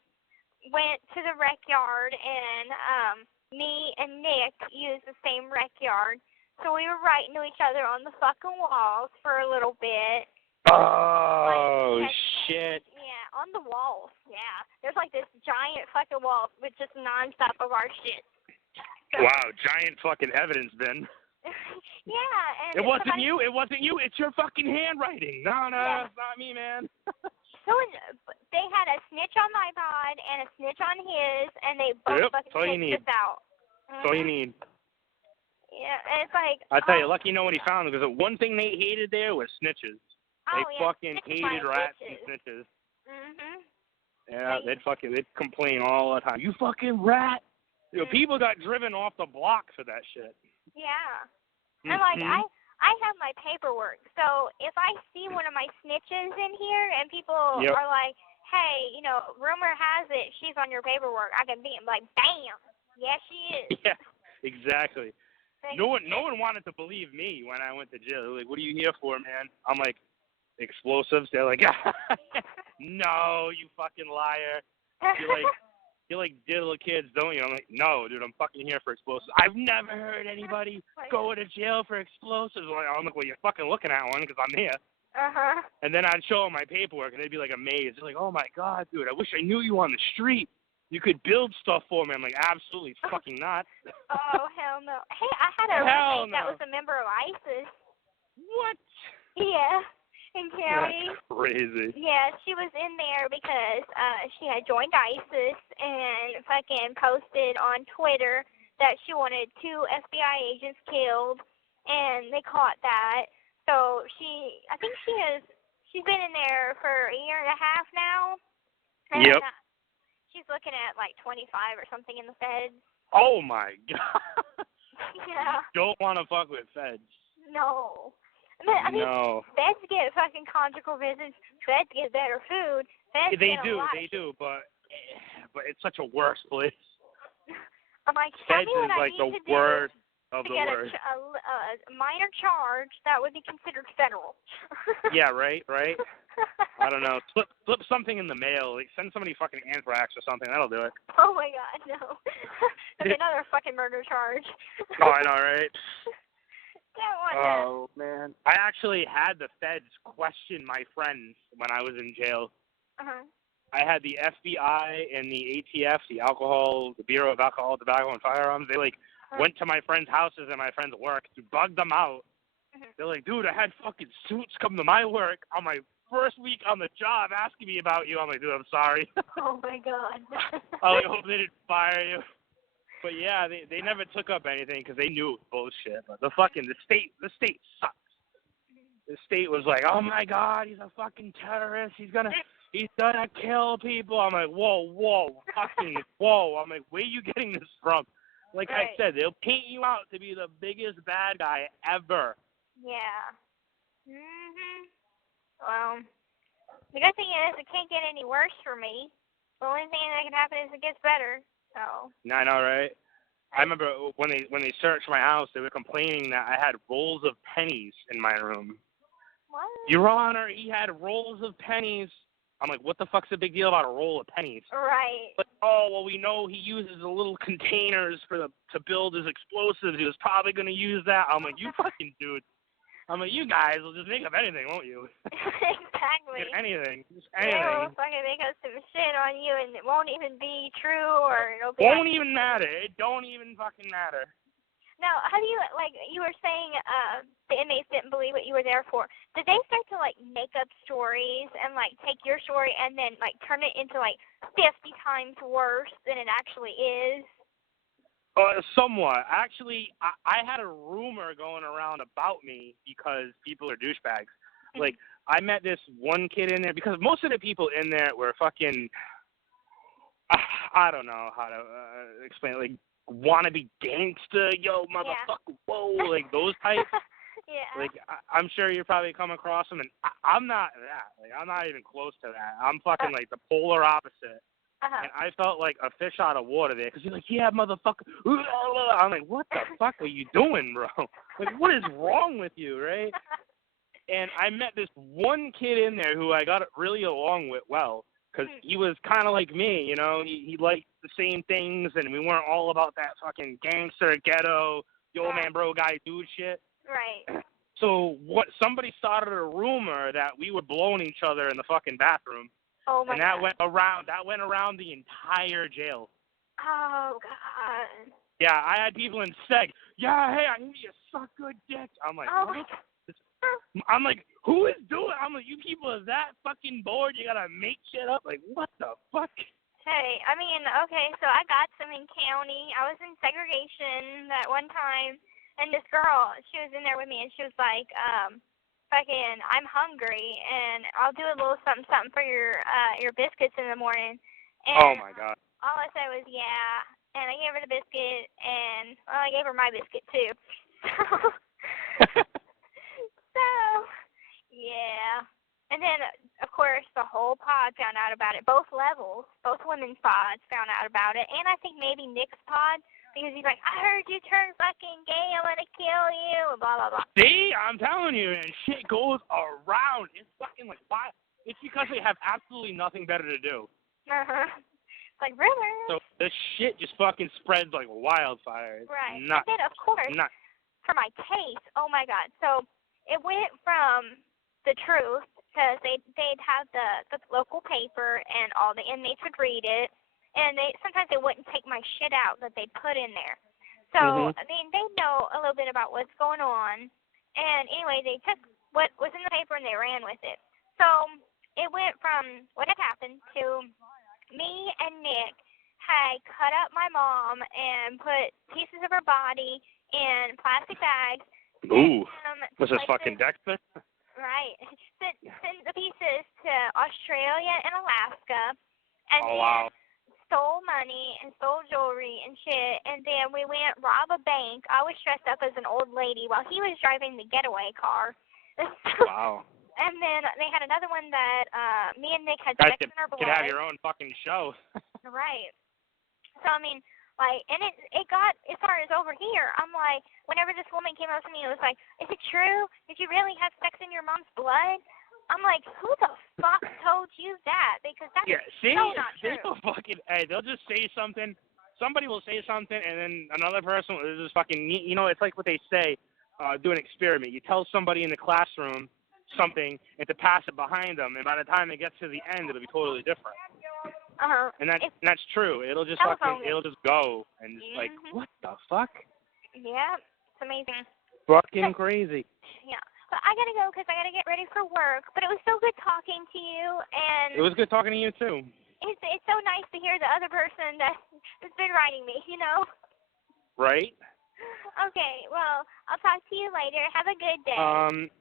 went to the rec yard, and me and Nick used the same rec yard. So we were writing to each other on the fucking walls for a little bit. Oh, shit. Yeah, on the walls. Yeah. There's like this giant fucking wall with just nonstop of our shit. So, wow, giant fucking evidence bin. Yeah, and it wasn't you. It wasn't you. It's your fucking handwriting. No, it's not me, man. So they had a snitch on my pod and a snitch on his, and they both fucking snitched us out. That's all you need. Yeah, and it's like... I tell you, lucky nobody found them, because the one thing they hated there was snitches. They fucking hated rats and snitches. Yeah, they'd complain all the time. You fucking rat! You know, people got driven off the block for that shit. Yeah. And, like, I have my paperwork, so if I see one of my snitches in here and people are like, hey, you know, rumor has it she's on your paperwork, I can be like, bam! Yes, she is. Yeah, exactly. No one wanted to believe me when I went to jail. They're like, what are you here for, man? I'm like, explosives. They're like, no, you fucking liar. You like diddle kids, don't you? I'm like, no, dude, I'm fucking here for explosives. I've never heard anybody go to jail for explosives. I'm like, well, you're fucking looking at one because I'm here. And then I'd show them my paperwork, and they'd be like amazed. They're like, oh my god, dude, I wish I knew you on the street. You could build stuff for me. I'm like, absolutely fucking not. Oh, hell no. Hey, I had a roommate that was a member of ISIS. What? Yeah, in county. That's crazy. Yeah, she was in there because she had joined ISIS and fucking posted on Twitter that she wanted 2 FBI agents killed, and they caught that. So I think she's been in there for a year and a half now. And yep. She's looking at like 25 or something in the feds. Oh my god. Yeah. Don't want to fuck with feds. No. I mean, no. Feds get fucking conjugal visits. Feds get better food. Feds they do, but it's such a worse place. I'm like, feds is like the worst of the worst. worst. To get a minor charge that would be considered federal. Yeah, right. I don't know. Flip something in the mail. Like, send somebody fucking anthrax or something. That'll do it. Oh my god, no. There's another fucking murder charge. Oh, I know, right? Oh, man. I actually had the feds question my friends when I was in jail. I had the FBI and the ATF, the Bureau of Alcohol, Tobacco, and Firearms. They, went to my friends' houses and my friends' work to bug them out. They're like, dude, I had fucking suits come to my work on my first week on the job asking me about you. I'm like, dude, I'm sorry. Oh, my God. I hope they didn't fire you. But, yeah, they never took up anything because they knew it was bullshit. But the state sucks. The state was like, oh, my God, he's a fucking terrorist. He's gonna kill people. I'm like, whoa, fucking whoa. I'm like, where are you getting this from? Like I said, they'll paint you out to be the biggest bad guy ever. Yeah. Well, the good thing is it can't get any worse for me. The only thing that can happen is it gets better. So. I know, right? I remember when they searched my house, they were complaining that I had rolls of pennies in my room. What? Your Honor, he had rolls of pennies. I'm like, what the fuck's the big deal about a roll of pennies? Right. But, we know he uses the little containers to build his explosives. He was probably going to use that. I'm like, you fucking dude. I'm like, you guys will just make up anything, won't you? Exactly. Anything. Just anything. They will fucking make up some shit on you, and it won't even be true, or it'll be... Won't even matter. It don't even fucking matter. Now, how do you, you were saying the inmates didn't believe what you were there for. Did they start to, make up stories and, take your story and then, turn it into, 50 times worse than it actually is? Somewhat. Actually, I had a rumor going around about me because people are douchebags. I met this one kid in there because most of the people in there were fucking, I don't know how to explain it, wannabe gangster, yo, motherfucker, whoa, those types. Yeah. I'm sure you probably come across them, and I'm not that. I'm not even close to that. I'm fucking, the polar opposite. And I felt like a fish out of water there, because you're like, yeah, motherfucker. I'm like, what the fuck are you doing, bro? What is wrong with you, right? And I met this one kid in there who I got really along with well, because he was kind of like me, you know. He liked the same things, and we weren't all about that fucking gangster, ghetto, the old man bro guy dude shit. Right. So somebody started a rumor that we were blowing each other in the fucking bathroom. Oh my God. And that went around the entire jail. Oh God. Yeah, I had people in seg. Yeah, hey, I hear you suck good dick. I'm like, oh what? My God. I'm like, who is doing? I'm like, you people are that fucking bored? You gotta make shit up? Like, what the fuck? Hey, I mean, okay, so I got some in county. I was in segregation that one time, And this girl, she was in there with me, and she was like, fucking, I'm hungry, and I'll do a little something for your biscuits in the morning. And oh my God. all I said was, yeah. And I gave her the biscuit, and I gave her my biscuit too. So, yeah. And then, of course, the whole pod found out about it. Both levels, both women's pods found out about it. And I think maybe Nick's pod, because he's like, I heard you turn fucking gay, I'm going to kill you, blah, blah, blah. See? I'm telling you, and shit goes around. It's fucking like, why? It's because they have absolutely nothing better to do. Uh-huh. It's like, really? So the shit just fucking spreads like wildfire. It's right. nuts. And then, of course, for my case, oh, my God. So it went from the truth, because they'd have the local paper, and all the inmates would read it, and sometimes they wouldn't take my shit out that they put in there. So, I mean, they know a little bit about what's going on, and anyway, they took what was in the paper and they ran with it. So it went from what had happened to me and Nick had cut up my mom and put pieces of her body in plastic bags. Ooh, was this fucking Dexter? Right. Sent the pieces to Australia and Alaska, and wow. stole money and stole jewelry and shit, and then we went rob a bank. I was dressed up as an old lady while he was driving the getaway car. Wow. And then they had another one that me and Nick had sex in our blood. You could have your own fucking show. Right. So, I mean, like, and it got as far as over here. I'm like, whenever this woman came up to me, it was like, is it true? Did you really have sex in your mom's blood? I'm like, who the fuck told you that? Because that's so not true. They'll just say something. Somebody will say something, and then another person will just fucking, you know, it's like what they say, do an experiment. You tell somebody in the classroom something, and to pass it behind them, and by the time it gets to the end, it'll be totally different. And that's true. It'll just it'll just go, and just like, what the fuck? Yeah, it's amazing. Fucking crazy. Yeah. But I gotta go because I gotta get ready for work. But it was so good talking to you, and it was good talking to you too. It's so nice to hear the other person that's been writing me, you know. Right. Okay. Well, I'll talk to you later. Have a good day.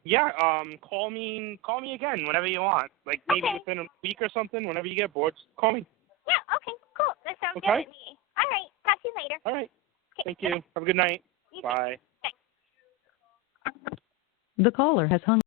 Yeah. Call me again whenever you want. Like maybe within a week or something. Whenever you get bored, just call me. Yeah. Okay. Cool. That sounds good with me. All right. Talk to you later. All right. Okay, Thank you. Have a good night. You Bye. too. Thanks. The caller has hung